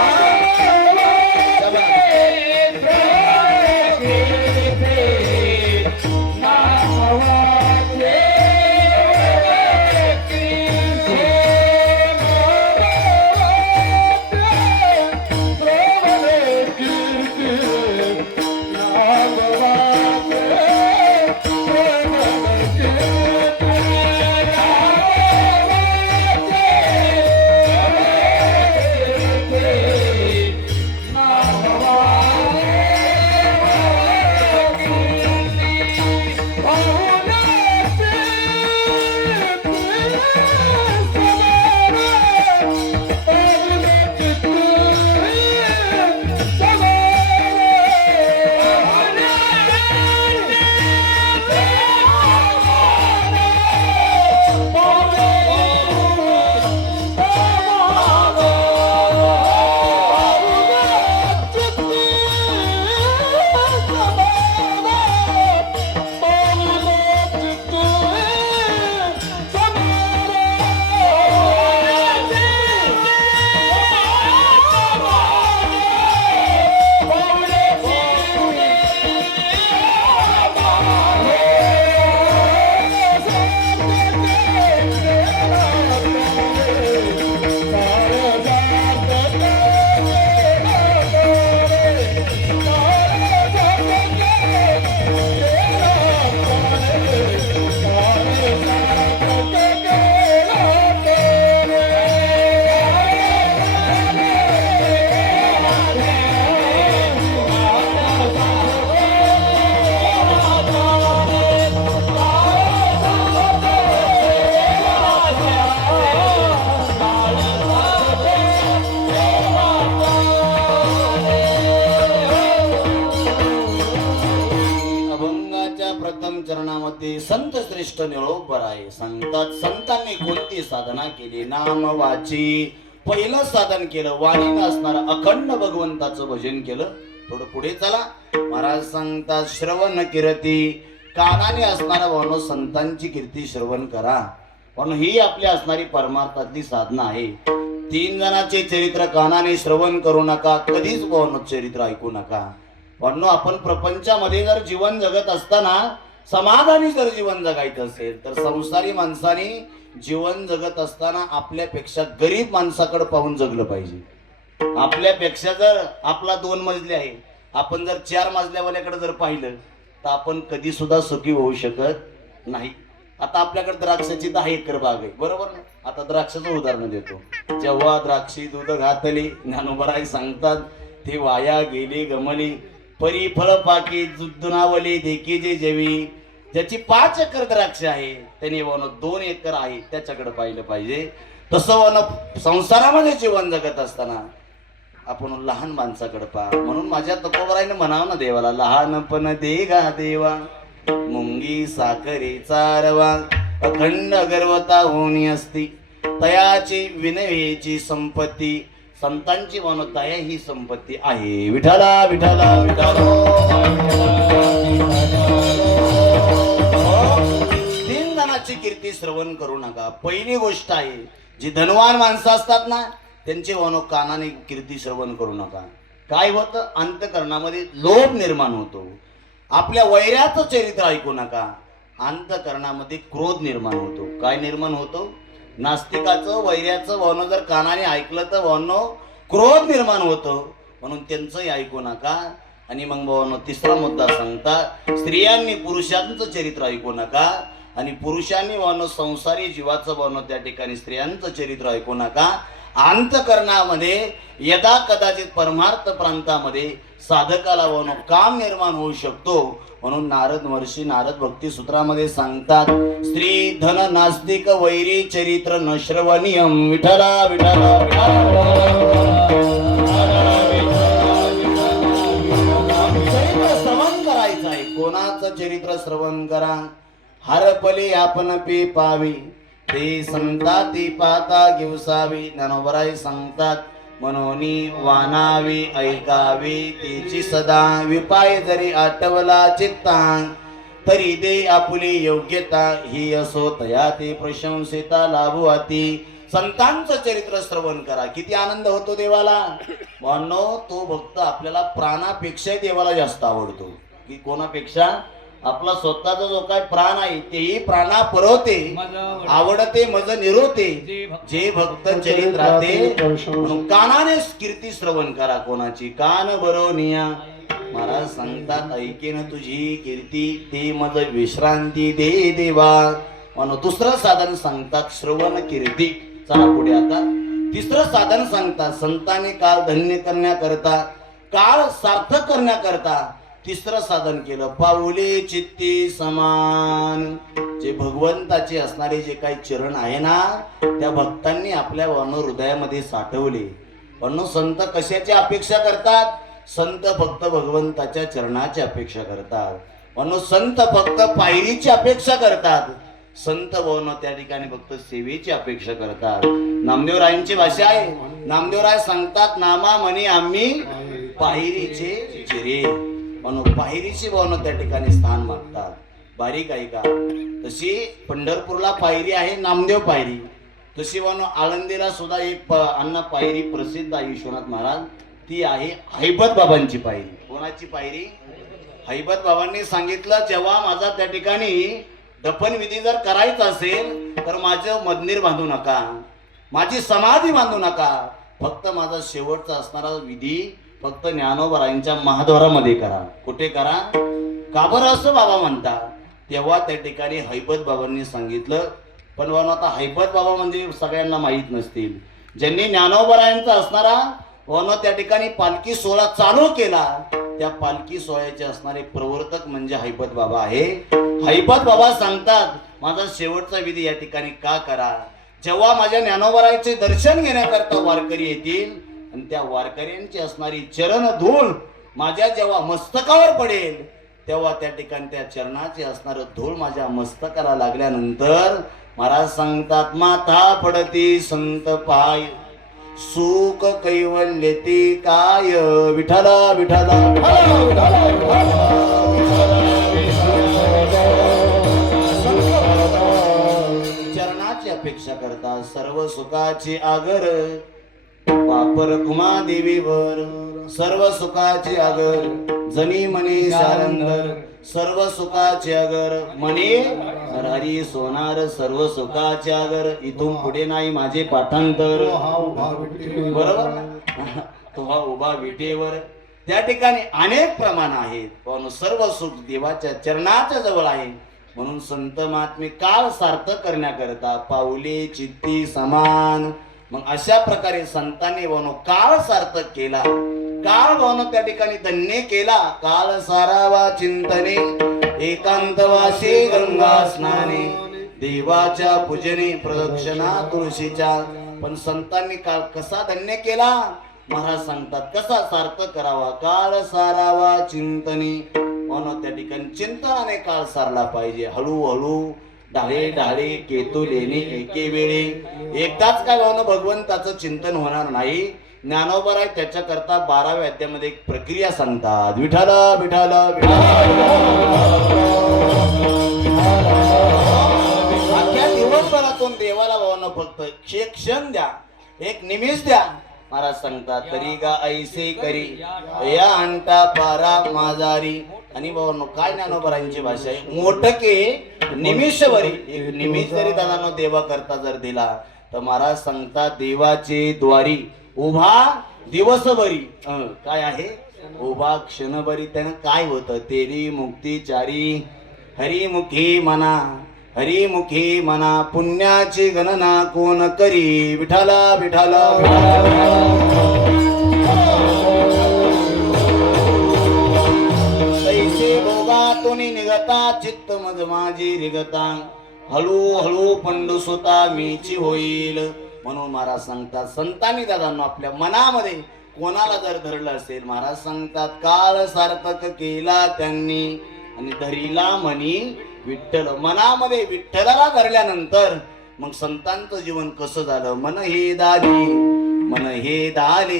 प्रथम चरणामध्ये संत श्रेष्ठ निळोबराय सांगतात संतांनी कोणती साधना केली. नाम वाची पहिलं साधन केलं. वाणीनं असणारा अखंड भगवंताचं भजन केलं. थोडं पुढे चला. महाराज सांगतात श्रवण कीर्ती कानाने असणारा वानो संतांची कीर्ती श्रवण करा. पण ही आपली असणारी परमार्थातली साधना आहे. 3 जणांचे चरित्र कानाने श्रवण करू नका. कधीच वानो चरित्र ऐकू नका. म्हणून आपण प्रपंचामध्ये जर जीवन जगत असताना समाधानी जर जीवन जगायचं असेल तर संसारी माणसाने जीवन जगत असताना आपल्यापेक्षा गरीब माणसाकडे पाहून जगलं पाहिजे. आपल्यापेक्षा जर आपला 2 मजले आहे, आपण जर 4 मजल्यावाल्याकडे जर पाहिलं तर आपण कधी सुद्धा सुखी होऊ शकत नाही. आता आपल्याकडे द्राक्षाची 10 एकर बाग आहे, बरोबर ना. आता द्राक्षाचं उदाहरण देतो. जेव्हा द्राक्षी दूध घातली ज्ञानोबराय सांगतात ते वाया गेली गमली. परी फळ पाकी जुद्दुनावली देखी जे जेवी. ज्याची 5 एकर द्राक्ष आहे त्याने वन 2 एकर आहे त्याच्याकडे पाहिलं पाहिजे. तसं वन संसारामध्ये जीवन जगत असताना आपण लहान माणसाकडे पहा. म्हणून माझ्या तुकोबरायने म्हणावं ना देवाला, लहानपण देगा देवा मुंगी साखरेचा रवा अखंड गर्वता होणी असती तयाची विनयेची संपत्ती. संतांची मनोदया ही संपत्ती आहे. विठाला विठाला विठाला. 3 जणांची कीर्ती श्रवण करू नका. पहिली गोष्ट आहे जी धनवान माणसं असतात ना त्यांचे वनो कानाने कीर्ती श्रवण करू नका. काय होतं अंतकरणामध्ये लोभ निर्माण होतो. आपल्या वैराचं चरित्र ऐकू नका. अंतकरणामध्ये क्रोध निर्माण होतो. काय निर्माण होतो? नास्तिकाचं वैर्याचं वर्ण जर कानाने ऐकलं तर वर्ण क्रोध निर्माण होतं. म्हणून त्यांचंही ऐकू नका. आणि मग वर्ण 3रा मुद्दा सांगता स्त्रियांनी पुरुषांचं चरित्र ऐकू नका. आणि पुरुषांनी वर्ण संसारी जीवाचं वर्ण त्या ठिकाणी स्त्रियांचं चरित्र ऐकू नका. अंतकरणामध्ये यदा कदाचित परमार्थ प्रांतामध्ये साधकाला वर्ण काम निर्माण होऊ शकतो. म्हणून नारद महर्षी नारद भक्ती सूत्रामध्ये सांगतात स्त्री धन नास्तिक वैरी चरित्र न श्रवणीयम. विठला विठला चरित्र श्रवण करायचं आहे. कोणाचं चरित्र श्रवण करा. हरपले आपण पे पावी ते संताती पाता घेवसावी. ज्ञानोबराय सांगतात मनोनी वानावी ऐकावी तिची सदा. विपाय जरी आठवला चित्तां तरी दे आपुली योग्यता. ही असो तया ते प्रशंसिता लाभू आती. संतांचं चरित्र श्रवण करा. किती आनंद होतो देवाला. भावनो तो भक्त आपल्याला प्राणापेक्षा देवाला जास्त आवडतो. की कोणापेक्षा? आपला स्वतःचा जो काय प्राण आहे तेही प्राणा परवते आवडते मज निरोते. जे भक्त चरित्राते म्हणून कानाने कीर्ती श्रवण करा. कोणाची? कान बरोनिया. महाराज सांगतात ऐकेन तुझी कीर्ती ते मज विश्रांती दे देवा. म्हणून दुसरं साधन सांगतात श्रवण कीर्ती. चला पुढे आता तिसरं साधन सांगतात संतांनी काळ धन्य करण्याकरता काळ सार्थक करण्याकरता तिसरं साधन केलं. पाऊले चित्ती समान. जे भगवंताचे असणारे जे काही चरण आहे ना त्या भक्तांनी आपल्या हृदयामध्ये साठवले. पण संत कशाची अपेक्षा करतात? संत फक्त भगवंताच्या चरणाची अपेक्षा करतात. म्हणून संत फक्त पायरीची अपेक्षा करतात. संत भवन त्या ठिकाणी फक्त सेवेची अपेक्षा करतात. नामदेवरायांची भाषा आहे. नामदेवराय सांगतात नामा म्हणे आम्ही पायरीचे चिरे. म्हणून पायरीची भवन त्या ठिकाणी स्थान मागतात. बारीक आहे का? तशी पंढरपूरला पायरी आहे नामदेव पायरी. तशी म्हणून आळंदीला सुद्धा एक अन्न पायरी प्रसिद्ध आहे विश्वनाथ महाराज. ती आहे हैबत बाबांची पायरी. कोणाची पायरी? हैबत बाबांनी सांगितलं जेव्हा माझा त्या ठिकाणी दफन विधी जर करायचा असेल तर माझं मदनीर बांधू नका, माझी समाधी बांधू नका. फक्त माझा शेवटचा असणारा विधी फक्त ज्ञानोबरायांच्या महाद्वारामध्ये करा. कुठे करा? का बरं असं बाबा म्हणतात? तेव्हा त्या ठिकाणी हैबत बाबांनी सांगितलं. पण बाबा आता हैबत बाबा म्हणजे सगळ्यांना माहीत नसतील. ज्यांनी ज्ञानोबरायांचा असणारा वन त्या ठिकाणी पालखी सोहळा चालू केला त्या पालखी सोहळ्याचे असणारे प्रवर्तक म्हणजे हैबत बाबा आहे. हैबत बाबा सांगतात माझा शेवटचा विधी या ठिकाणी का करा? जेव्हा माझ्या ज्ञानोबरायांचे दर्शन घेण्याकरता वारकरी येतील आणि त्या वारकऱ्यांची असणारी चरण धूळ माझ्या जेव्हा मस्तकावर पडेल तेव्हा त्या ठिकाणी त्या चरणाचे असणार धूळ माझ्या मस्तकाला लागल्यानंतर महाराज सांगतात माथा पडती संत पाय सुख कैवल्यते काय. विठला विठला चरणाची अपेक्षा करता. सर्व सुखाची आगर वापर कुमा देवीवर. सर्व सुखाची आगर जनी मने सारंगर. सर्व सुखाचे अगर मने हरी सोनार. सर्व सुखाचे अगर. इथून पुढे नाही माझे पाठांतर. बरोबर तो हा उभा विटेवर. त्या ठिकाणी अनेक प्रमाण आहेत पण सर्व सुख देवाच्या चरणाच्या जवळ आहे. म्हणून संत महात्मे काळ सार्थक करण्याकरता पाऊले चित्ती समान. मग अशा प्रकारे संतांनी काळ सार्थक केला. काळ त्या ठिकाणी धन्य केला. काळ सारावा चिंतने एकांतवासी गंगा स्नाने. देवाच्या पूजने प्रदक्षिणा तुळशीच्या. पण संतांनी काळ कसा धन्य केला? महाराज सांगतात कसा सार्थक करावा? काळ सारावा चिंतने. त्या ठिकाणी चिंतनाने काळ सारला पाहिजे. हळूहळू ढाळे ढाळे केतुलेने एके वेळी. एकदाच काय भगवंताचं चिंतन होणार नाही. ज्ञानोबराय त्याच्या करता 12व्या अध्यायामध्ये एक प्रक्रिया सांगतात. विठाला विठाला अख्ख्या दिवसभरातून देवाला भावना फक्त एक क्षण द्या, एक निमिष द्या. महाराज सांगतात तरी गा ऐसे करी या अंटा पारा माझारी. आणि भावनो काय ज्ञानोबरायांची भाषा आहे. मोठके निमिषभरी एक निमिष जरी दादानो देवा करता जर दिला तर महाराज सांगतात देवाचे द्वारी उभा दिवसभरी काय आहे उभा क्षणभरी. त्यानं काय होतं? तेरी मुक्तीचारी हरिमुखी मना. हरिमुखी मना पुण्याची गणना कोण करी. विठाला विठाला तैसे भोगातून निघता चित्त मज माझी रिगता. हळूहळू पंडुसुता मीची होईल. म्हणून महाराज सांगतात संतांनी दादांनो आपल्या मनामध्ये कोणाला जर धरलं असेल महाराज सांगतात काळ सार्थक केला त्यांनी आणि धरीला मनी विठ्ठल. मनामध्ये विठ्ठलाला धरल्यानंतर मग संतांचं जीवन कसं झालं? मन हे दाली मन हे दाले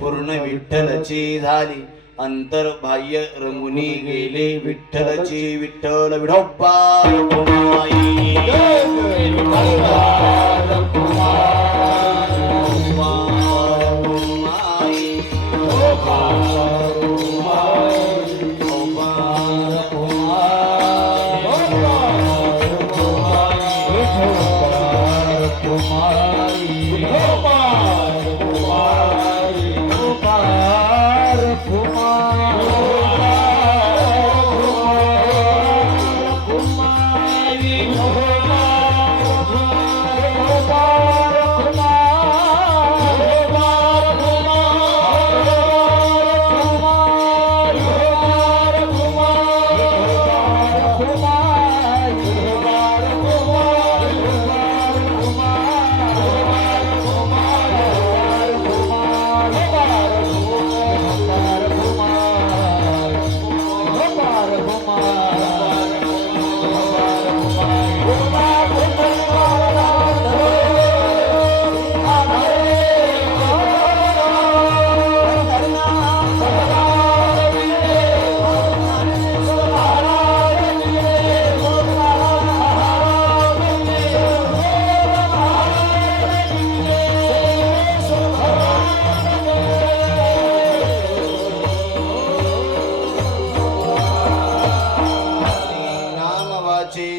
पूर्ण विठ्ठलची झाली, अंतर बाह्य रंगुनी गेले विठ्ठलची. विठ्ठल विठोबा रखुमाई,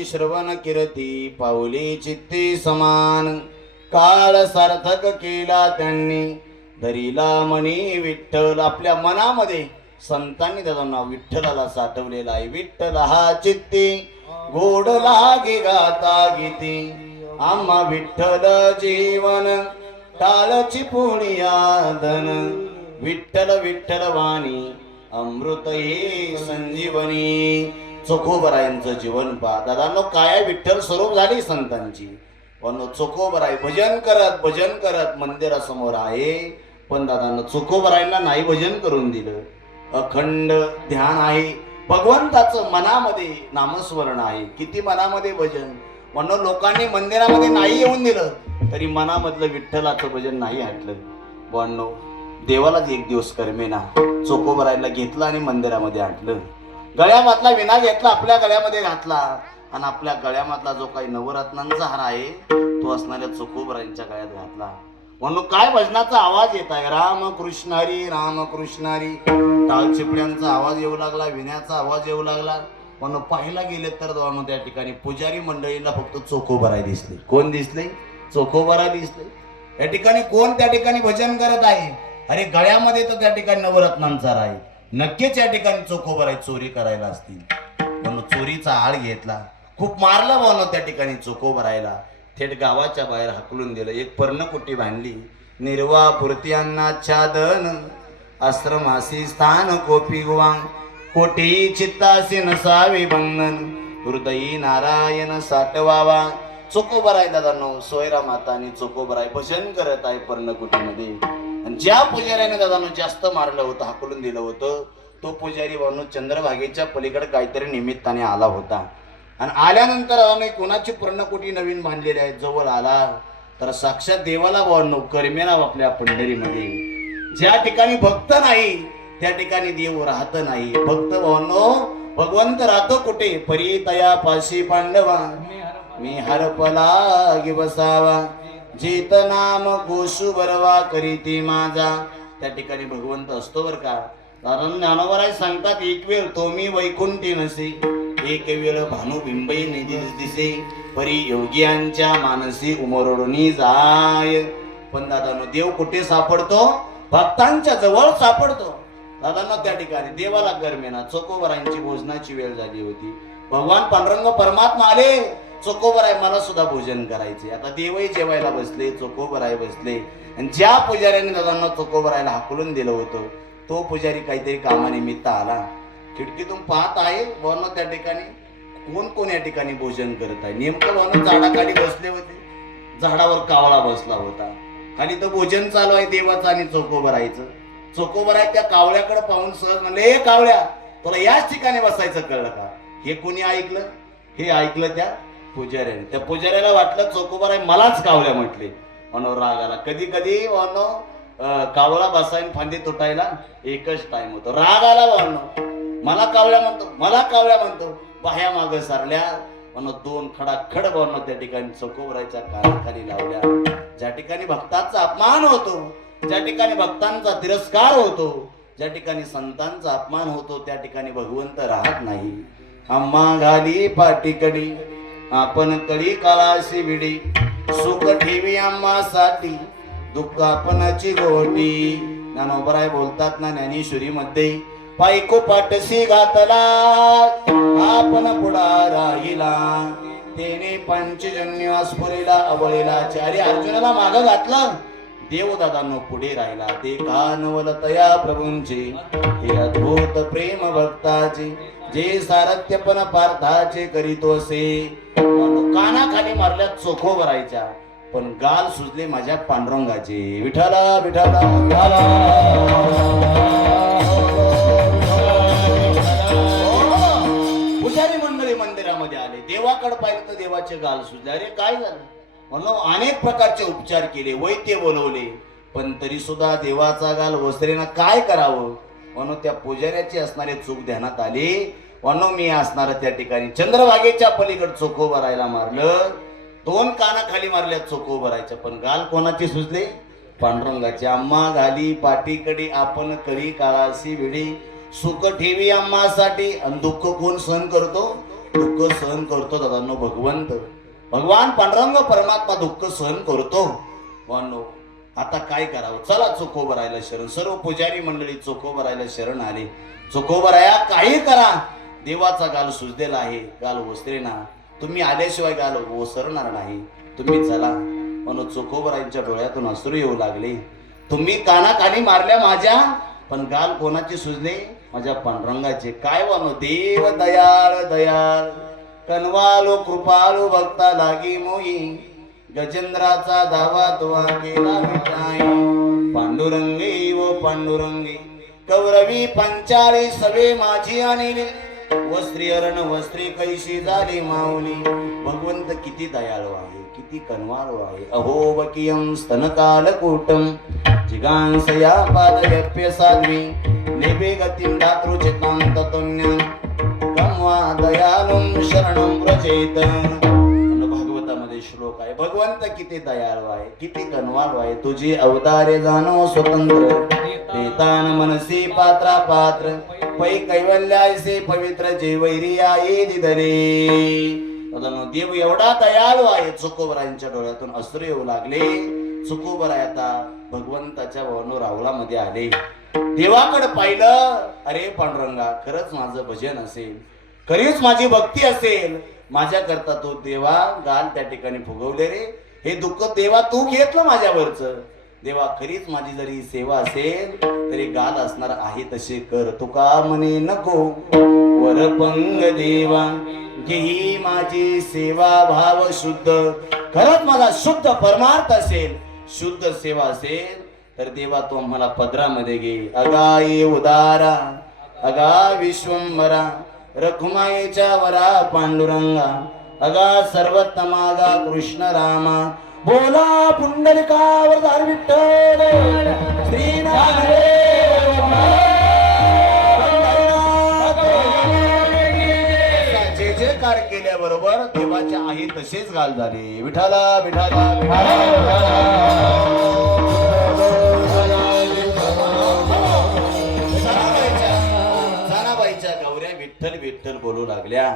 श्रवण कीर्ती पाऊली चित्ती समान, काळ सार्थक केला त्यांनी धरीला मनी विठ्ठल. आपल्या मनामध्ये संतांनी त्याचं नाव विठ्ठलाला साठवलेलं आहे. विठ्ठल हा चित्ती गोड लागे गाता गीती, आम्हा विठ्ठल जीवन टाळची पुण्या धन. विठ्ठल विठ्ठल वाणी अमृत हे संजीवनी. चोखोबरायांचं जीवन पहा दादांनो, काय विठ्ठल स्वरूप झाली संतांची. पण चोखोबराय भजन करत मंदिरासमोर आहे, पण दादांनो चोखोबरायांना नाही भजन करून दिलं. अखंड ध्यान आहे भगवंताचं, मनामध्ये नामस्मरण आहे. किती मनामध्ये भजन, म्हणून लोकांनी मंदिरामध्ये नाही येऊन दिलं तरी मनामधलं विठ्ठलाचं भजन नाही हटलं. बननो देवालाच एक दिवस करमेना, चोखोबरायला घेतलं आणि मंदिरामध्ये आणलं. गळ्यामधला विना घेतला, आपल्या गळ्यामध्ये घातला, आणि आपल्या गळ्यामधला जो काही नवरत्नांचा हार आहे तो असणाऱ्या चोखोबरायांच्या गळ्यात घातला. म्हणून काय भजनाचा आवाज येत आहे, राम कृष्ण हरी राम कृष्ण हरी. टाळ चिपड्यांचा आवाज येऊ लागला, विण्याचा आवाज येऊ लागला. म्हणून पाहायला गेले तर दोन त्या ठिकाणी पुजारी मंडळीला फक्त चोखोबराय दिसले. कोण दिसले? चोखोबराय दिसले. या ठिकाणी कोण त्या ठिकाणी भजन करत आहे? अरे गळ्यामध्ये तर त्या ठिकाणी नवरत्नांचा हार आहे, नक्कीच या ठिकाणी चोखोबराय चोरी करायला असतील. म्हणून चोरीचा आळ घेतला, खूप मारलं म्हणून त्या ठिकाणी चोखोबरायला थेट गावाच्या बाहेर हाकलून दिलं. एक पर्णकुटी बांधली, निर्वा पुरती अन्नाच्छादन, आश्रमासी स्थान कोपी गुवांग, कोटी चित्तासी नसावे बंधन, हृदयी नारायण साठवावा. चोखोबराय दादांनो, सोयरा माता आणि चोखोबराय भजन करत आहे पर्णकुटीमध्ये. आणि ज्या पुजाऱ्याने दादांनो जास्त मारलं होतं, हाकलून दिलं होतं, तो पुजारी भाऊ चंद्रभागेच्या पलीकडे काहीतरी निमित्ताने आला होता. आणि आल्यानंतर कोणाची पर्णकुटी नवीन बांधलेली आहे, जवळ आला तर साक्षात देवाला भावांनो करमेना. आपल्या पंढरीमध्ये ज्या ठिकाणी भक्त नाही त्या ठिकाणी देव राहत नाही. भक्त भावांनो, भगवंत राहतो कुठे? परीतया पाशी पांडवा, मी हरपला गी बसावा, जेत नाम गोशु बरवा करीती माझा. त्या ठिकाणी भगवंत असतो बर का. कारण ज्ञानोबराय सांगतात, एक वेळ तो मी वैकुंठी नसे, एक वेळ भानुबिंबई निधी दिसे, परी योगियांच्या मानसी उमरोडणी जाय. पण दादानो देव कुठे सापडतो? भक्तांच्या जवळ सापडतो. दादांना त्या ठिकाणी देवाला करमेना. चोखोबरायांची भोजनाची वेळ झाली होती. भगवान पांडुरंग परमात्मा आले, चोखोबराय मला सुद्धा भोजन करायचे. आता देवही जेवायला बसले, चोखोबराय बसले. आणि ज्या पुजाऱ्याने दादांना चोखोबरायला हाकलून दिलं होतं तो पुजारी काहीतरी कामानिमित्त आला. खिडकीतून पाहत आहे वर्ण त्या ठिकाणी कोण कोण या ठिकाणी भोजन करत आहे. नेमकं वर्ण झाडाखाली बसले होते, झाडावर कावळा बसला होता. खाली तर भोजन चालू आहे देवाचं आणि चोखोबरायचं. चोखोबराय त्या कावळ्याकडे पाहून सहज म्हणले, ए कावळ्या, तुला याच ठिकाणी बसायचं कळलं का? हे कोणी ऐकलं? हे ऐकलं त्या पुजाऱ्याने. त्या पुजाऱ्याला वाटलं चोकोबाराय मलाच कावल्या म्हटले म्हणून राग आला. कधी कधी कावळा बसायला फांदी तुटायला एकच टाइम होतो. राग आला मला कावळ्या म्हणतो, मला कावळ्या म्हणतो. बाह्या माग सारल्या म्हणून दोन खडाखड त्या ठिकाणी चोकोबारायच्या कानाखाली लावल्या. ज्या ठिकाणी भक्तांचा अपमान होतो, ज्या ठिकाणी भक्तांचा तिरस्कार होतो, ज्या ठिकाणी संतांचा अपमान होतो, त्या ठिकाणी भगवंत राहत नाही. आम्हा घाली पाठीकडी आपण कडी काळाशी विडी, सुख ठेवी आम्हासाठी दुःख आपणाची गोटी. ज्ञानोबराय बोलतात ना ज्ञानेश्वरी मध्ये, पायको पाठशी घातला आपण पुढा राहिला, तेने पंचजन्य स्फुरेला अबळेला. चारी अर्जुनाला माग घातलं, देवदादांनो पुढे राहिला. ते कानवल तया प्रभूंचे, हे अद्भुत प्रेम भक्ताचे, जे सारथ्यपण पार्थाचे करीतो असे. कानाखाली मारल्या चोखोबरायच्या, पण गाल सुजले माझ्या पांडुरंगाचे. विठाला विठाला विठाला. पुजारी मंडळी मंदिरामध्ये आले, देवाकडे पाहिलं तर देवाचे गाल सुजले. अरे काय झालं म्हणून अनेक प्रकारचे उपचार केले, वैद्य बोलवले, पण तरी सुद्धा देवाचा गाल वसरेना काय करावं म्हणून त्या पुजाऱ्याची असणारे चूक ध्यानात आली. म्हणून मी असणार त्या ठिकाणी चंद्रभागेच्या पलीकडे चोखोबरायला मारलं. दोन कानाखाली मारल्या चोखोबरायच्या, पण गाल कोणाचे सुजले? पांडुरंगाचे. आम्हा घाली पाठीकडे आपण करी काळाशी विडी, सुख ठेवी आम्हासाठी. आणि दुःख कोण सहन करतो? दुःख सहन करतो दादांनो भगवंत, भगवान पांडुरंग परमात्मा दुःख सहन करतो. वानो आता काय करावं? चला चोखोबरायला शरण. सर्व पुजारी मंडळी चोखोबरायला शरण आले. चोखोबराया काही करा, देवाचा गाल सुजलेला आहे, गाल ओसरे ना, तुम्ही आल्याशिवाय गाल ओसरणार नाही, तुम्ही चला. म्हणून चोखोबरायांच्या डोळ्यातून अश्रू येऊ लागले. तुम्ही कानाखाली मारल्या माझ्या, पण गाल कोणाचे सुजले? माझ्या पांडुरंगाचे. काय वानो देव दयाळ दयाळ, कनवालो कृपालो भक्ता लागी मोई, गजेंद्राचा दावा तुवा केला मिठाई. पांडुरंगी व पांडुरंगी कौरवी पंचाळी सवे माझी आणले, वस्त्री अरण वस्त्री कैशी झाली माऊली. भगवंत किती दयाळू आहे, किती कनवाळू आहे. अहो वकियम स्तनकालकूटम जिगांसया पादयप्य साध्वी, नेबे गतिं दातृचितां ततोन्यं कम्वा दयालुं शरणं व्रजेत. भागवतामध्ये श्लोक आहे, भगवंत किती दयाळू आहे, किती कनवाळू आहे. तुझी अवतारे जाणो स्वतंत्र, देतान मनसी पात्रा पात्र, पै कैवल्यायसे पवित्र जे वैरिया ये दिदरे. देव एवढा दयाळू आहे. चोखोबरायांच्या डोळ्यातून अश्रू येऊ लागले. चोखोबराय आता भगवंताच्या भवनो रावळामध्ये आले. देवाकडे पाहिलं, अरे पांडुरंगा खरंच माझं भजन असेल, खरीच माझी भक्ती असेल, माझ्या करता तो देवा गाल त्या ठिकाणी फुगवले रे. हे दुःख देवा तू घेतलं माझ्यावरच. देवा खरीच माझी जरी सेवा असेल तरी गाल असणार आहे तसे कर. तुका म्हणे नको वरपंग देवा, घेही माझी सेवा भाव शुद्ध. खरंच माझा शुद्ध परमार्थ असेल, शुद्ध सेवा असेल तर देवा तो मला पदरामध्ये घे. अगा ये उदारा, अगा विश्वंभरा, रखुमाईच्या वरा पांडुरंगा, अगा सर्वोत्तमागा कृष्ण रामा. बोला पुंडलिकावरदार विठ्ठल जे जे कार्य केल्याबरोबर देवाच्या आहे तसेच गाल झाले. विठाला विठाला जानाबाईच्या गौऱ्या विठ्ठल विठ्ठल बोलू लागल्या.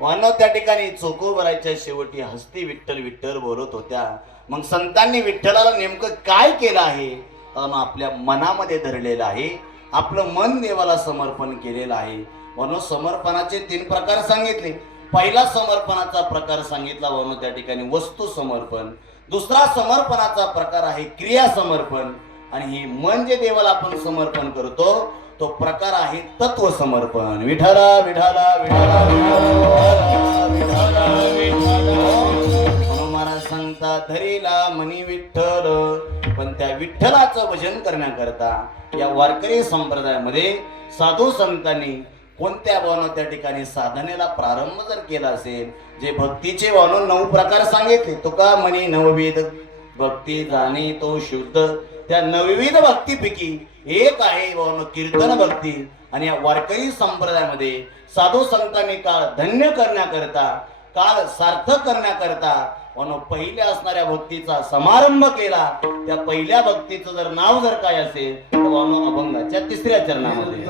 वानो त्या ठिकाणी चोखोबरायच्या शेवटी हस्ती विठ्ठल विठ्ठल बोलत होत्या. मग संतांनी विठ्ठलाला नेमकं काय केलं आहे? आपल्या मनामध्ये धरलेलं आहे, आपलं मन देवाला समर्पण केलेलं आहे. म्हणून समर्पणाचे 3 प्रकार सांगितले. पहिला समर्पणाचा प्रकार सांगितला म्हणून त्या ठिकाणी वस्तू समर्पण. दुसरा समर्पणाचा प्रकार आहे क्रिया समर्पण. आणि हे मन जे देवाला आपण समर्पण करतो तो प्रकार आहे तत्व समर्पण. विठाला विठाला विठाला विठाला महाराज सांगता धरीला मनी विठ्ठल. पण त्या विठ्ठलाचं भजन करण्याकरता या वारकरी संप्रदायामध्ये साधू संतांनी कोणत्या भावना त्या ठिकाणी साधनेला प्रारंभ जर केला असेल, जे भक्तीचे भावना 9 प्रकार सांगितले, तुका म्हणे नवविध भक्ती जाणे तो शुद्ध, त्या 9विध भक्तीपैकी एक आहे भावना कीर्तन भक्ती. आणि या वारकरी संप्रदायामध्ये साधू संतांनी काळ धन्य करण्याकरता, काळ सार्थक करण्याकरता पहिल्या असणाऱ्या भक्तीचा समारंभ केला. त्या पहिल्या भक्तीचं जर नाव जर काय असेल तर अभंगाच्या 3ऱ्या चरणामध्ये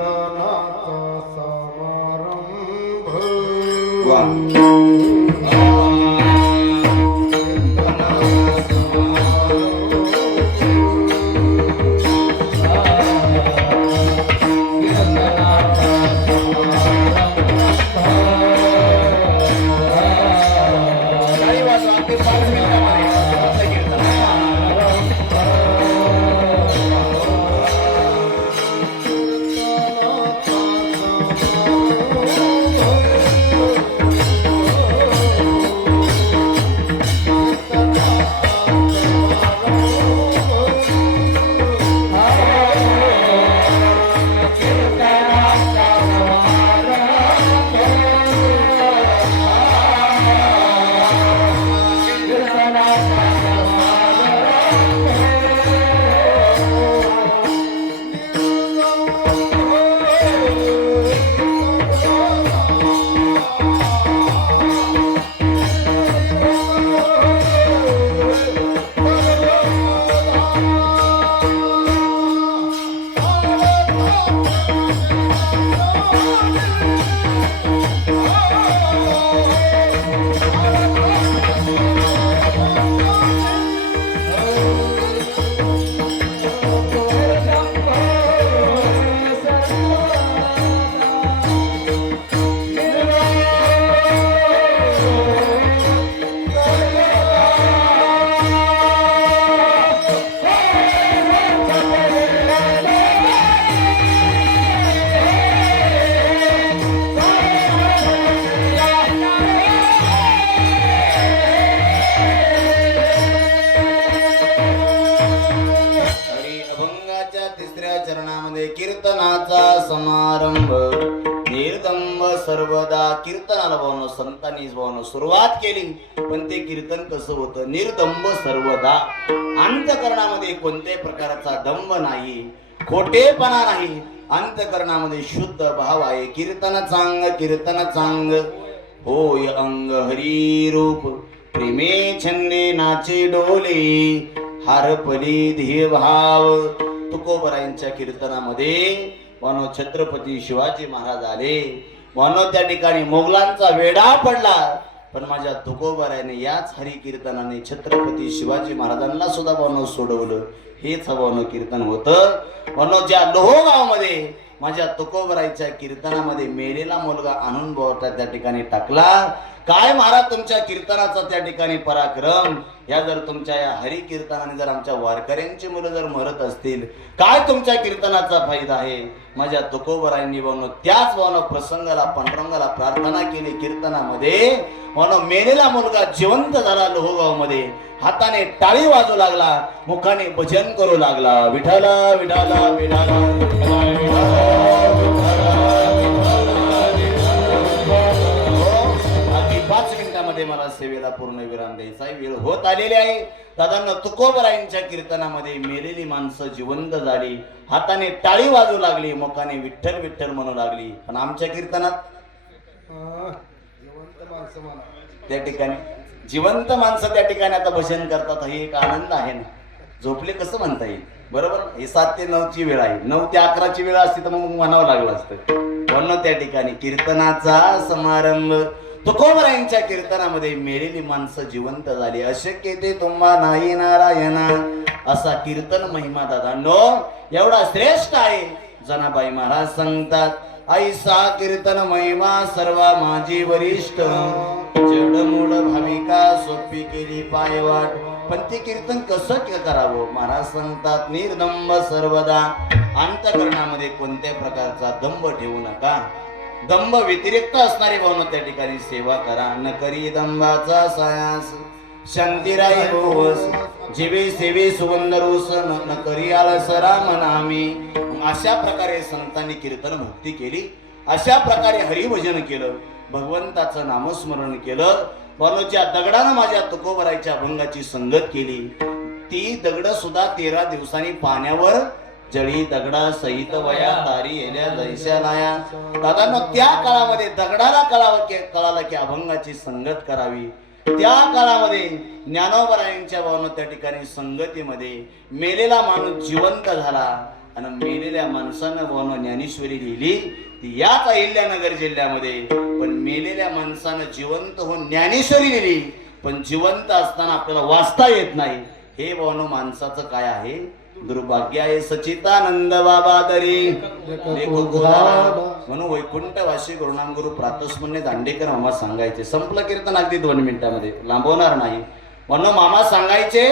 कीर्तनाचा समारंभ निर्दंब सर्वदा. कीर्तनाला भावनो संतांनी भावनो सुरुवात केली, पण ते कीर्तन कसं होतं? निर्दंब सर्वदा. अंतकरणामध्ये कोणत्याही प्रकारचा दंभ नाही, खोटेपणा नाही, अंतकरणामध्ये शुद्ध भाव आहे. कीर्तन चांग होय अंग हरी रूप, प्रेमे छंदे नाचे डोले, हारपली ध्येय भाव. तुकोबरायांच्या कीर्तनामध्ये मानो छत्रपती शिवाजी महाराज आले, मानो त्या ठिकाणी मोगलांचा वेढा पडला, पण माझ्या तुकोबरायाने याच हरी कीर्तनाने छत्रपती शिवाजी महाराजांना सुद्धा मानो सोडवलं. हेच मानो कीर्तन होतं. मानो ज्या लोहगावमध्ये माझ्या तुकोबराईच्या कीर्तनामध्ये मेलेला मुलगा आणून बोटा त्या ठिकाणी टाकला. काय महाराज तुमच्या कीर्तनाचा त्या ठिकाणी पराक्रम. या जर तुमच्या या हरी कीर्तनाने जर आमच्या वारकऱ्यांची मुलं जर मरत असतील, काय तुमच्या कीर्तनाचा फायदा आहे. माझ्या तुकोबरायांनी त्याच प्रसंगाला पांडुरंगाला प्रार्थना केली. कीर्तनामध्ये मेलेला मुलगा जिवंत झाला. लोहगावमध्ये हाताने टाळी वाजू लागला, मुखाने भजन करू लागला. विठाला विठाला विठाला विठाला. 5 मिनिटांमध्ये मला सेवेला पूर्ण विराम द्यायचा वेळ होत आलेली आहे. दादांना तुकोबरायांच्या कीर्तनामध्ये मेलेली माणसं जिवंत झाली, हाताने टाळी वाजू लागली, मुखाने विठ्ठल विठ्ठल म्हणू लागली. पण आमच्या कीर्तनात त्या ठिकाणी जिवंत माणसं त्या ठिकाणी आता भजन करतात. हे एक आनंद आहे ना. झोपले कसं म्हणता येईल, बरोबर. हे 7 ते 9 ची वेळ आहे. 9 ते 11 ची वेळ असती तर मग म्हणावं लागलं असतं. म्हणून त्या ठिकाणी कीर्तनाचा समारंभ. तुकोबरायांच्या कीर्तनामध्ये मेलेली माणसं जिवंत झाली. अशक्य ते तुम्हा नाही नारायणा. असा कीर्तन महिमा दादांनो एवढा श्रेष्ठ आहे. जनाबाई महाराज सांगतात, ऐसा कीर्तन महिमा सर्व माझी वरिष्ठ, जडमूळ भाविका सोपी केली पायवाट. पण ते कीर्तन कसं करावं? महाराज सांगतात, निर्दंब सर्वदा. अंतकरणामध्ये कोणत्या प्रकारचा दंभ ठेवू नका. दंभ व्यतिरिक्त असणारी भावना त्या ठिकाणी सेवा करा. न करी दंभाचा सायास, शांतीराई बोवस, जीवे सेवे सुगंध रोस, न करी आलस राम नामी. अशा प्रकारे संतांनी कीर्तन भक्ती केली. अशा प्रकारे हरिभजन केलं, भगवंताचं नामस्मरण केलं. ज्या दगडानं माझ्या तुकोबरायच्या अभंगाची संगत केली, ती दगड सुद्धा 13 दिवसांनी पाण्यावर जळी. दगडा सहित वया तारी येल्या जैश्या लाया. दादांनो, त्या काळामध्ये दगडाला कळालं की अभंगाची संगत करावी. त्या काळामध्ये ज्ञानोबरायांच्या भावना त्या ठिकाणी संगतीमध्ये मेलेला माणूस जिवंत झाला आणि मेलेल्या माणसानं भावना ज्ञानेश्वरी लिहिली ती याच अहिल्यानगर जिल्ह्यामध्ये. पण मेलेल्या माणसानं जिवंत होऊन ज्ञानेश्वरी लिहिली, पण जिवंत असताना आपल्याला वाचता येत नाही. हे भावना माणसाचं काय आहे, दुर्भाग्य आहे. सचितानंद बाबा दरी म्हणून वैकुंठवासी गुरुनाम गुरु प्रातस्मरणे दांडेकर मामा सांगायचे. संपलं कीर्तन अगदी 2 मिनिटांमध्ये, लांबवणार नाही. म्हणून मामा सांगायचे,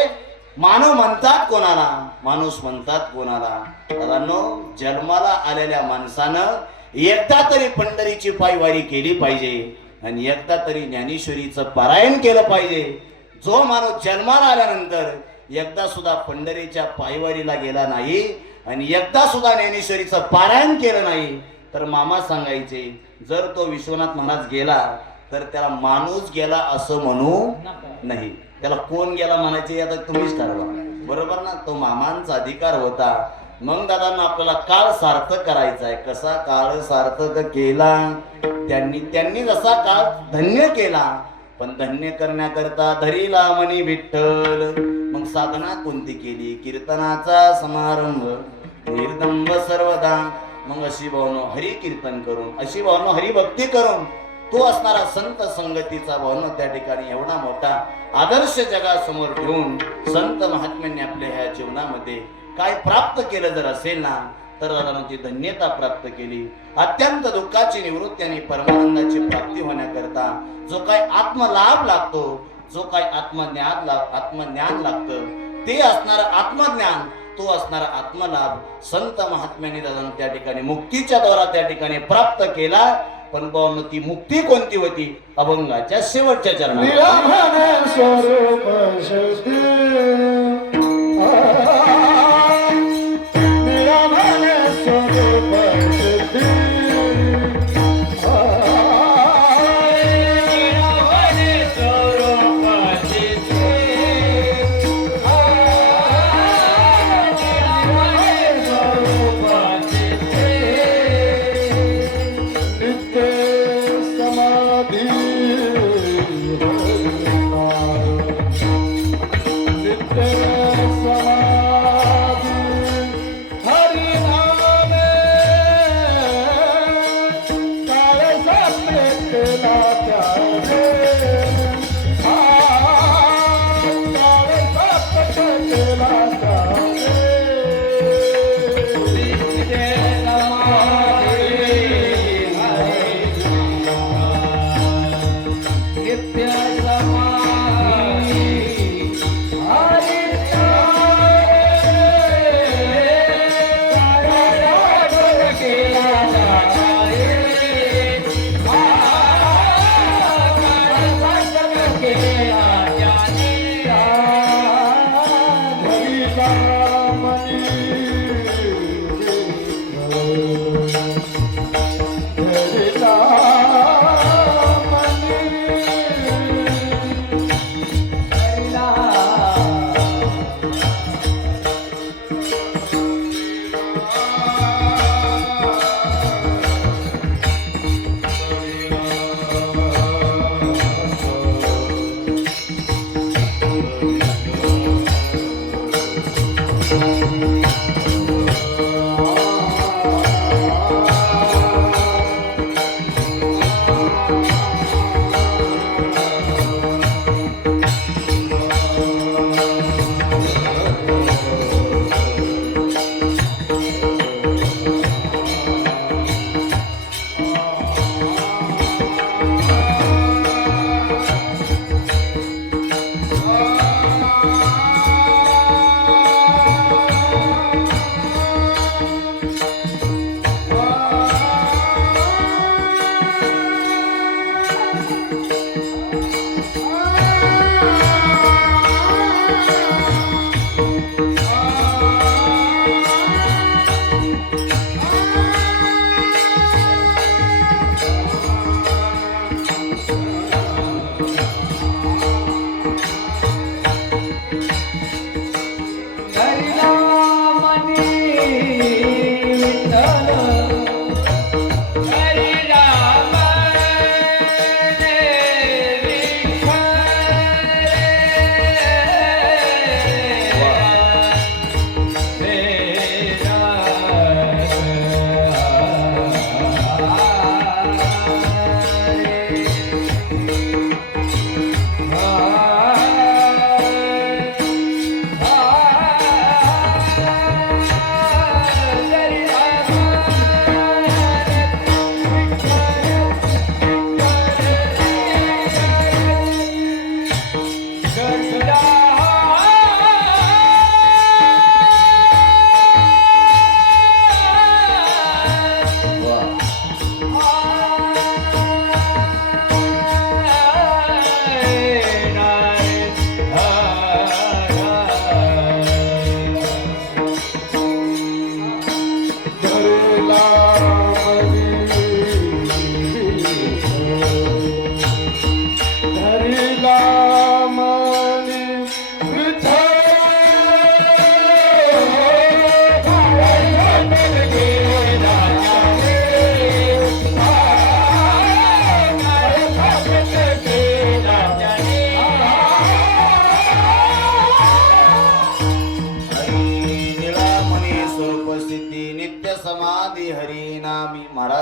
मानव म्हणतात कोणाला, माणूस म्हणतात कोणाला. दादांनो, जन्माला आलेल्या माणसानं एकदा तरी पंढरीची पायवारी केली पाहिजे आणि एकदा तरी ज्ञानेश्वरीचं पारायण केलं पाहिजे. जो माणूस जन्माला आल्यानंतर एकदा सुद्धा पंढरीच्या पायवारीला गेला नाही आणि एकदा सुद्धा ज्ञानेश्वरीचं पारायण केलं नाही, तर मामा सांगायचे, जर तो विश्वनाथ महाराज गेला तर त्याला माणूस गेला असं म्हणू नाही. त्याला कोण गेला म्हणायचे आता तुम्हीच ठरवा, बरोबर ना. तो मामांचा अधिकार होता. मग दादांना आपल्याला काळ सार्थक करायचा आहे. कसा काळ सार्थक केला त्यांनी जसा काळ धन्य केला, पण धन्य करण्याकरता धरीला मनी विठ्ठल. मग साधना कोणती केली, कीर्तनाचा समारंभ निर्दंब सर्वदा. मग अशी भावना हरि कीर्तन करून, अशी भावना हरिभक्ती करून तो असणारा संत संगतीचा भावना त्या ठिकाणी एवढा मोठा आदर्श जगासमोर ठेवून संत महात्म्यांनी आपल्या ह्या जीवनामध्ये काय प्राप्त केलं जर असेल ना, तर दादांची धन्यता प्राप्त केली. अत्यंत दुःखाची निवृत्ती आणि परमानंदाची प्राप्ती होण्याकरता जो काय आत्मलाभ लागतो, जो काय आत्मज्ञान लागतं, ते असणारा आत्मज्ञान, तो असणारा आत्मलाभ संत महात्म्यांनी दादा त्या ठिकाणी मुक्तीच्या द्वारा त्या ठिकाणी प्राप्त केला. पण भावना ती मुक्ती कोणती होती, अभंगाच्या शेवटच्या चरणात.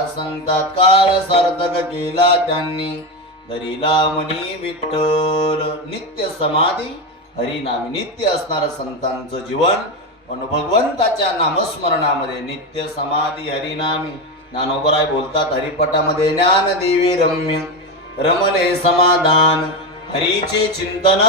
महाराज सांगतात काळ सार्थक केला त्यांनी धरिला मनी विठ्ठल. नित्य समाधी हरिनामी नित्य असणारं संतांचं जीवन पण भगवंताच्या नामस्मरणामध्ये नित्य समाधी हरिनामी. ज्ञानोबराय बोलतात हरिपटामध्ये ज्ञानदेवी रम्य रमले समाधान हरीचे चिंतन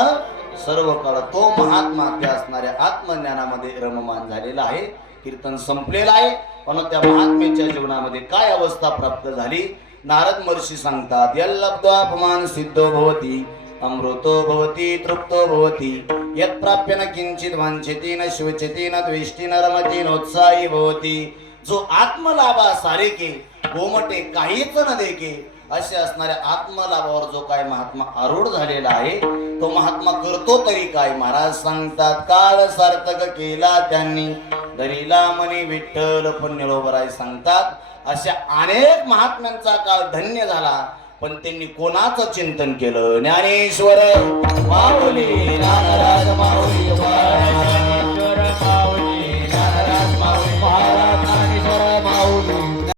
सर्व काळ. तो महात्मा त्या असणाऱ्या आत्मज्ञानामध्ये रममान झालेला आहे. कीर्तन संपलेलं आहे पण त्या महात्म्याच्या जीवनामध्ये काय अवस्था प्राप्त झाली. नारद महर्षी सांगतात यल्लब्ध्वापमान सिद्धो भवति अमृतो भवति तृप्तो भवति यत् प्राप्य न किंचित वांछति न शिवचति न द्वेष्टि न रमति नोत्साही भवति. जो आत्मलाभा सारेके गोमटे काहीच न देके असे असणाऱ्या आत्मलाभावर जो काय महात्मा आरूढ झालेला आहे तो महात्मा करतो तरी काय. महाराज सांगतात काळ सार्थक केला त्यांनी धरिला मनी विठ्ठल. पण निळोबराय सांगतात अशा अनेक महात्म्यांचा काळ धन्य झाला पण त्यांनी कोणाचं चिंतन केलं. ज्ञानेश्वर माऊली ज्ञानराज माऊली